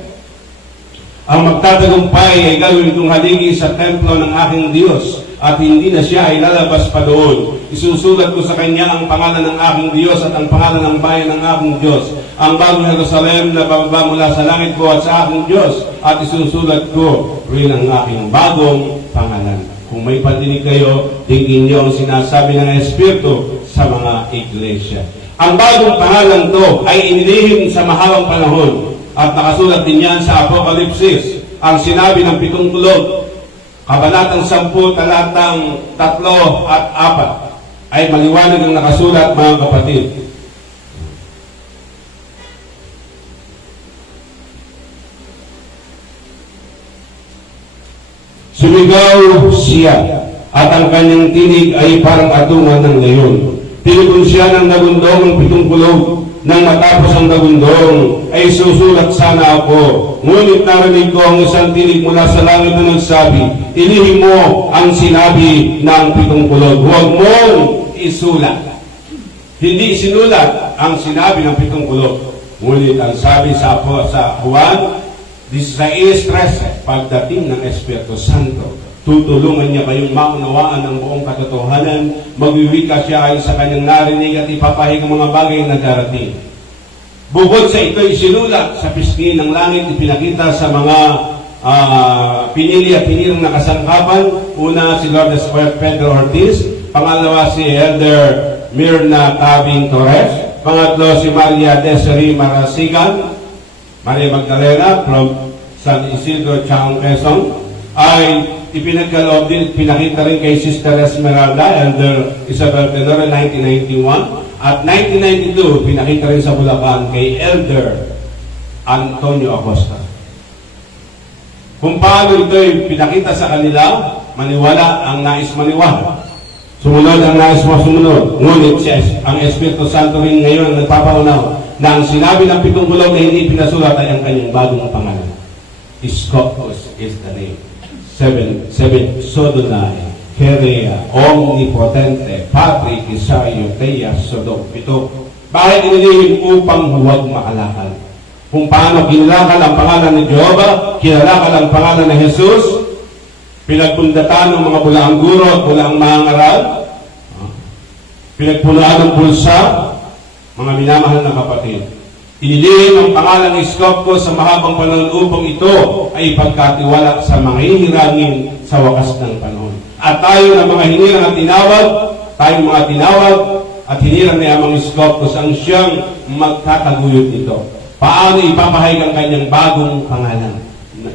Ang magtatagumpay ay gawin kong haligi sa templo ng aking Diyos, at hindi na siya ay lalabas pa doon. Isusulat ko sa kanya ang pangalan ng aking Diyos at ang pangalan ng bayan ng aking Diyos, ang bagong Jerusalem na bababa mula sa langit ko at sa aking Diyos, at isusulat ko rin ang aking bagong pangalan. Kung may pandinig kayo, tingin niyo ang sinasabi ng Espiritu sa mga iglesia. Ang bagong pangalan to ay inilihim sa mahabang panahon, at nakasulat din yan sa Apokalipsis, ang sinabi ng 7 tulog, Kabanatang 10, talatang 3 at 4, ay maliwanag ang nakasulat, mga kapatid. Sumigaw siya, at ang kanyang tinig ay parang atungan ng leon. Tinipon siya ng dagundong ng 7 kulog, nang matapos ang dagundong ay susulat sana ako. Ngunit narinig ko ang isang tinig mula sa langit na nagsabi, ilihim mo ang sinabi ng 7 kulog. Huwag mong isulat. Hindi sinulat ang sinabi ng 7 kulog. Ngunit ang sabi sa Juan 16:13, pagdating ng Espiritu Santo, tutulungan niya kayong maunawaan ang buong katotohanan, magwiwika siya ay sa kanyang narinig at ipapahig ang mga bagay na darating. Bukod sa ito, isinulat sa pisngi ng langit, ipinakita sa mga pinili at hinirang nakasangkapan. Una, si Lord Pedro Ortiz. Pangalawa, si Elder Mirna Tabing Torres. Pangatlo, si Maria Desiree Marasigan. Maria Magdalena from San Isidro, Chaong, Quezon. Ay ipinagkaloob din, pinakita rin kay Sister Esmeralda, Elder Isabel Tenore, 1991. At 1992, pinakita rin sa Bulacan kay Elder Antonio Acosta. Kung paano ito'y pinakita sa kanila, maniwala ang nais maniwala. Sumunod ang nais sumunod. Ngunit ang Espiritu Santo rin ngayon ang nagpapaunaw na ang sinabi ng 7 kulog na hindi pinasulat ay ang kanyang bagong pangalan. Iskopos is the name. 7 Sodonai, Kerea, Omnipotente, Patri, Kisayo, Teya, Sodom. 7. Bakit inilihim upang huwag makalakal? Kung paano kinalakal ang pangalan ni Jehovah, kinalakal ang pangalan ni Jesus, pinagpundatan ng mga bulaang guro at bulaang mangaral, pinagpulaan ng bulsa, mga minamahal na kapatid. Inilihim ang pangalan ni Iskopko sa mahabang panahon upang ito ay ipagkatiwala sa mga hinirangin sa wakas ng panahon. At tayo na mga hinirang at tinawag, tayong mga tinawag at hinirang ni Amang Iskopko ang siyang magkakaguyod nito. Paano ipapahayag ang kanyang bagong pangalan?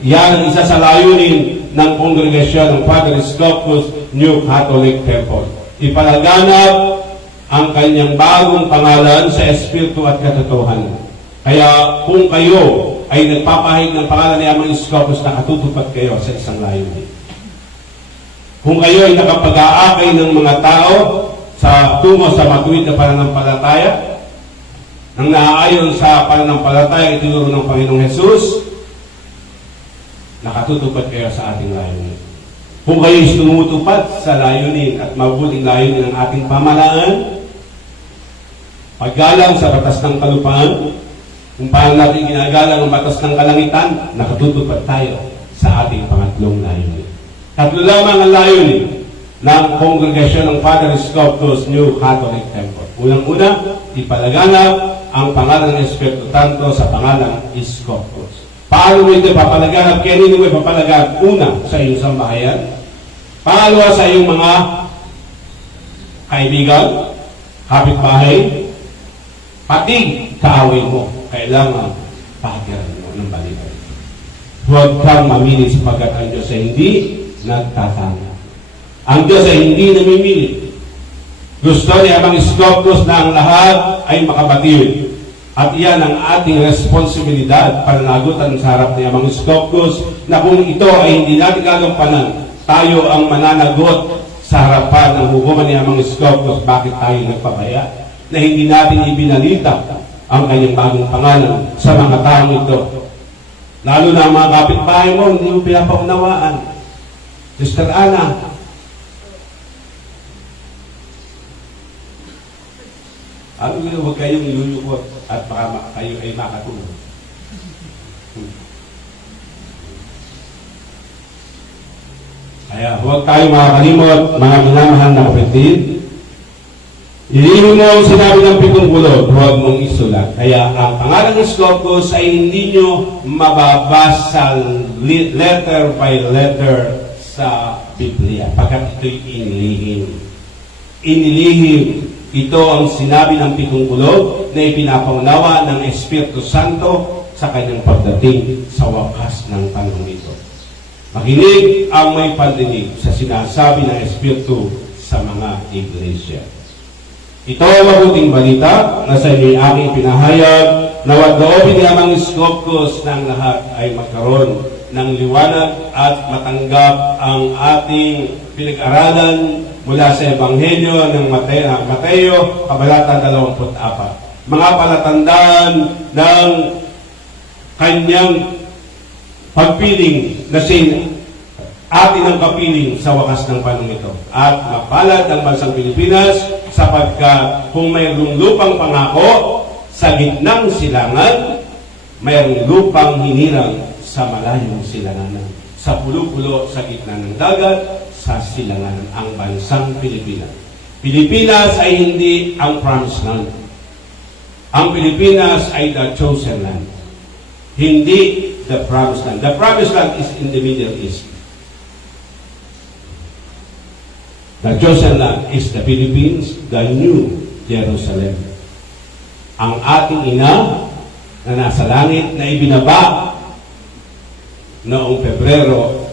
Yan ang isa sa layunin ng kongregasyon ng Father Iskopko's New Catholic Temple. Ipalaganap ang kanyang bagong pangalan sa Espiritu at katotohanan. Kaya kung kayo ay nagpapahayag ng pangalan ni Amang Iskopos, nakatutupad kayo sa isang layunin. Kung kayo ay nakapag-aakay ng mga tao sa tungo sa matuwid na pananampalataya, nang naaayon sa pananampalataya itinuro ng Panginoong Hesus, nakatutupad kayo sa ating layunin. Kung kayo ay tumutupad sa layunin at mabuting layunin ng ating pamalaan, paggalang sa batas ng kalupaan, kung paano natin ginagalang ang batas ng kalangitan, nakatutupad tayo sa ating pangatlong layunin. Tatlo lamang ang layunin ng kongregasyon ng Father Iskopko's New Catholic Temple. Unang-una, ipalaganap ang pangalan ng Espiritu Santo sa pangalan Iskopkos. Paano mo ito papalaganap? Kanino mo ipapalaganap? Una, sa iyong sambahayan. Pangalawa, sa iyong mga kaibigan, kapitbahay, pati kaaway mo. Kailangan pakiran mo ng balikan. Huwag kang mamili sapagkat ang Diyos ay hindi nagtatanga. Ang Diyos ay hindi namimili. Gusto niya Amang Iskopos na ang lahat ay makabatid. At iyan ang ating responsibilidad para nagutan sa harap ni Amang Iskopos na kung ito ay hindi natin gagampanan, tayo ang mananagot sa harapan ng hukuman ni Amang Iskopos. Bakit tayo nagpapaya? Na hindi natin ibinalita ang kanyang bagong pangalan sa mga taong ito. Lalo na ang mga kapitbahay mo, hindi mo pinapaunawaan. Sister Ana, huwag kayong ilulukot at baka kayo ay makatulog. Kaya huwag tayo makakalimot, mga minamahal na kapatid. Ilihim mo ang sinabi ng 7 kulog, huwag mong isulat. Kaya ang pangalan ng Iskopos ay hindi nyo mababasa letter by letter sa Biblia, pagkat ito'y inilihim. Inilihim. Ito ang sinabi ng 7 kulog na ipinapaunawa ng Espiritu Santo sa kanyang pagdating sa wakas ng panahon ito. Makinig ang may pandinig sa sinasabi ng Espiritu sa mga iglesia. Ito ang mabuting balita na sa inyo'y aking pinahayag na wag loobin ni Amang Iskopos na ang lahat ay magkaroon ng liwanag at matanggap ang ating pinag-aralan mula sa Ebanghelyo ng Mateo, Kabanata 24. Mga palatandaan ng kanyang pagpiling na atin ang kapiling sa wakas ng panahon ito. At mapalad ang bansang Pilipinas sapagkat kung mayroong lupang pangako sa gitnang silangan, mayroong lupang hinirang sa malayong silanganan. Sa pulo-pulo sa gitna ng dagat, sa silanganan ang bansang Pilipinas. Pilipinas ay hindi ang promised land. Ang Pilipinas ay the chosen land. Hindi the promised land. The promised land is in the Middle East. The chosen land is the Philippines, the New Jerusalem. Ang ating ina na nasa langit na ibinaba noong Pebrero,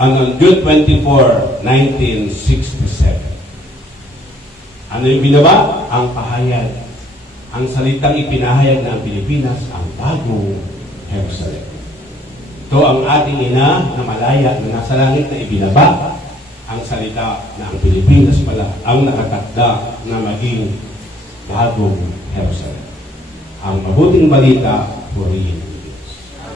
noong June 24, 1967. Ano yung binaba? Ang pahayag. Ang salitang ipinahayag ng Pilipinas, ang bagong Jerusalem. Ito ang ating ina na malaya na nasa langit na ibinaba ang salita na ang Pilipinas pala ang nakatakda na maging bagong Jerusalem. Ang mabuting balita, purihin.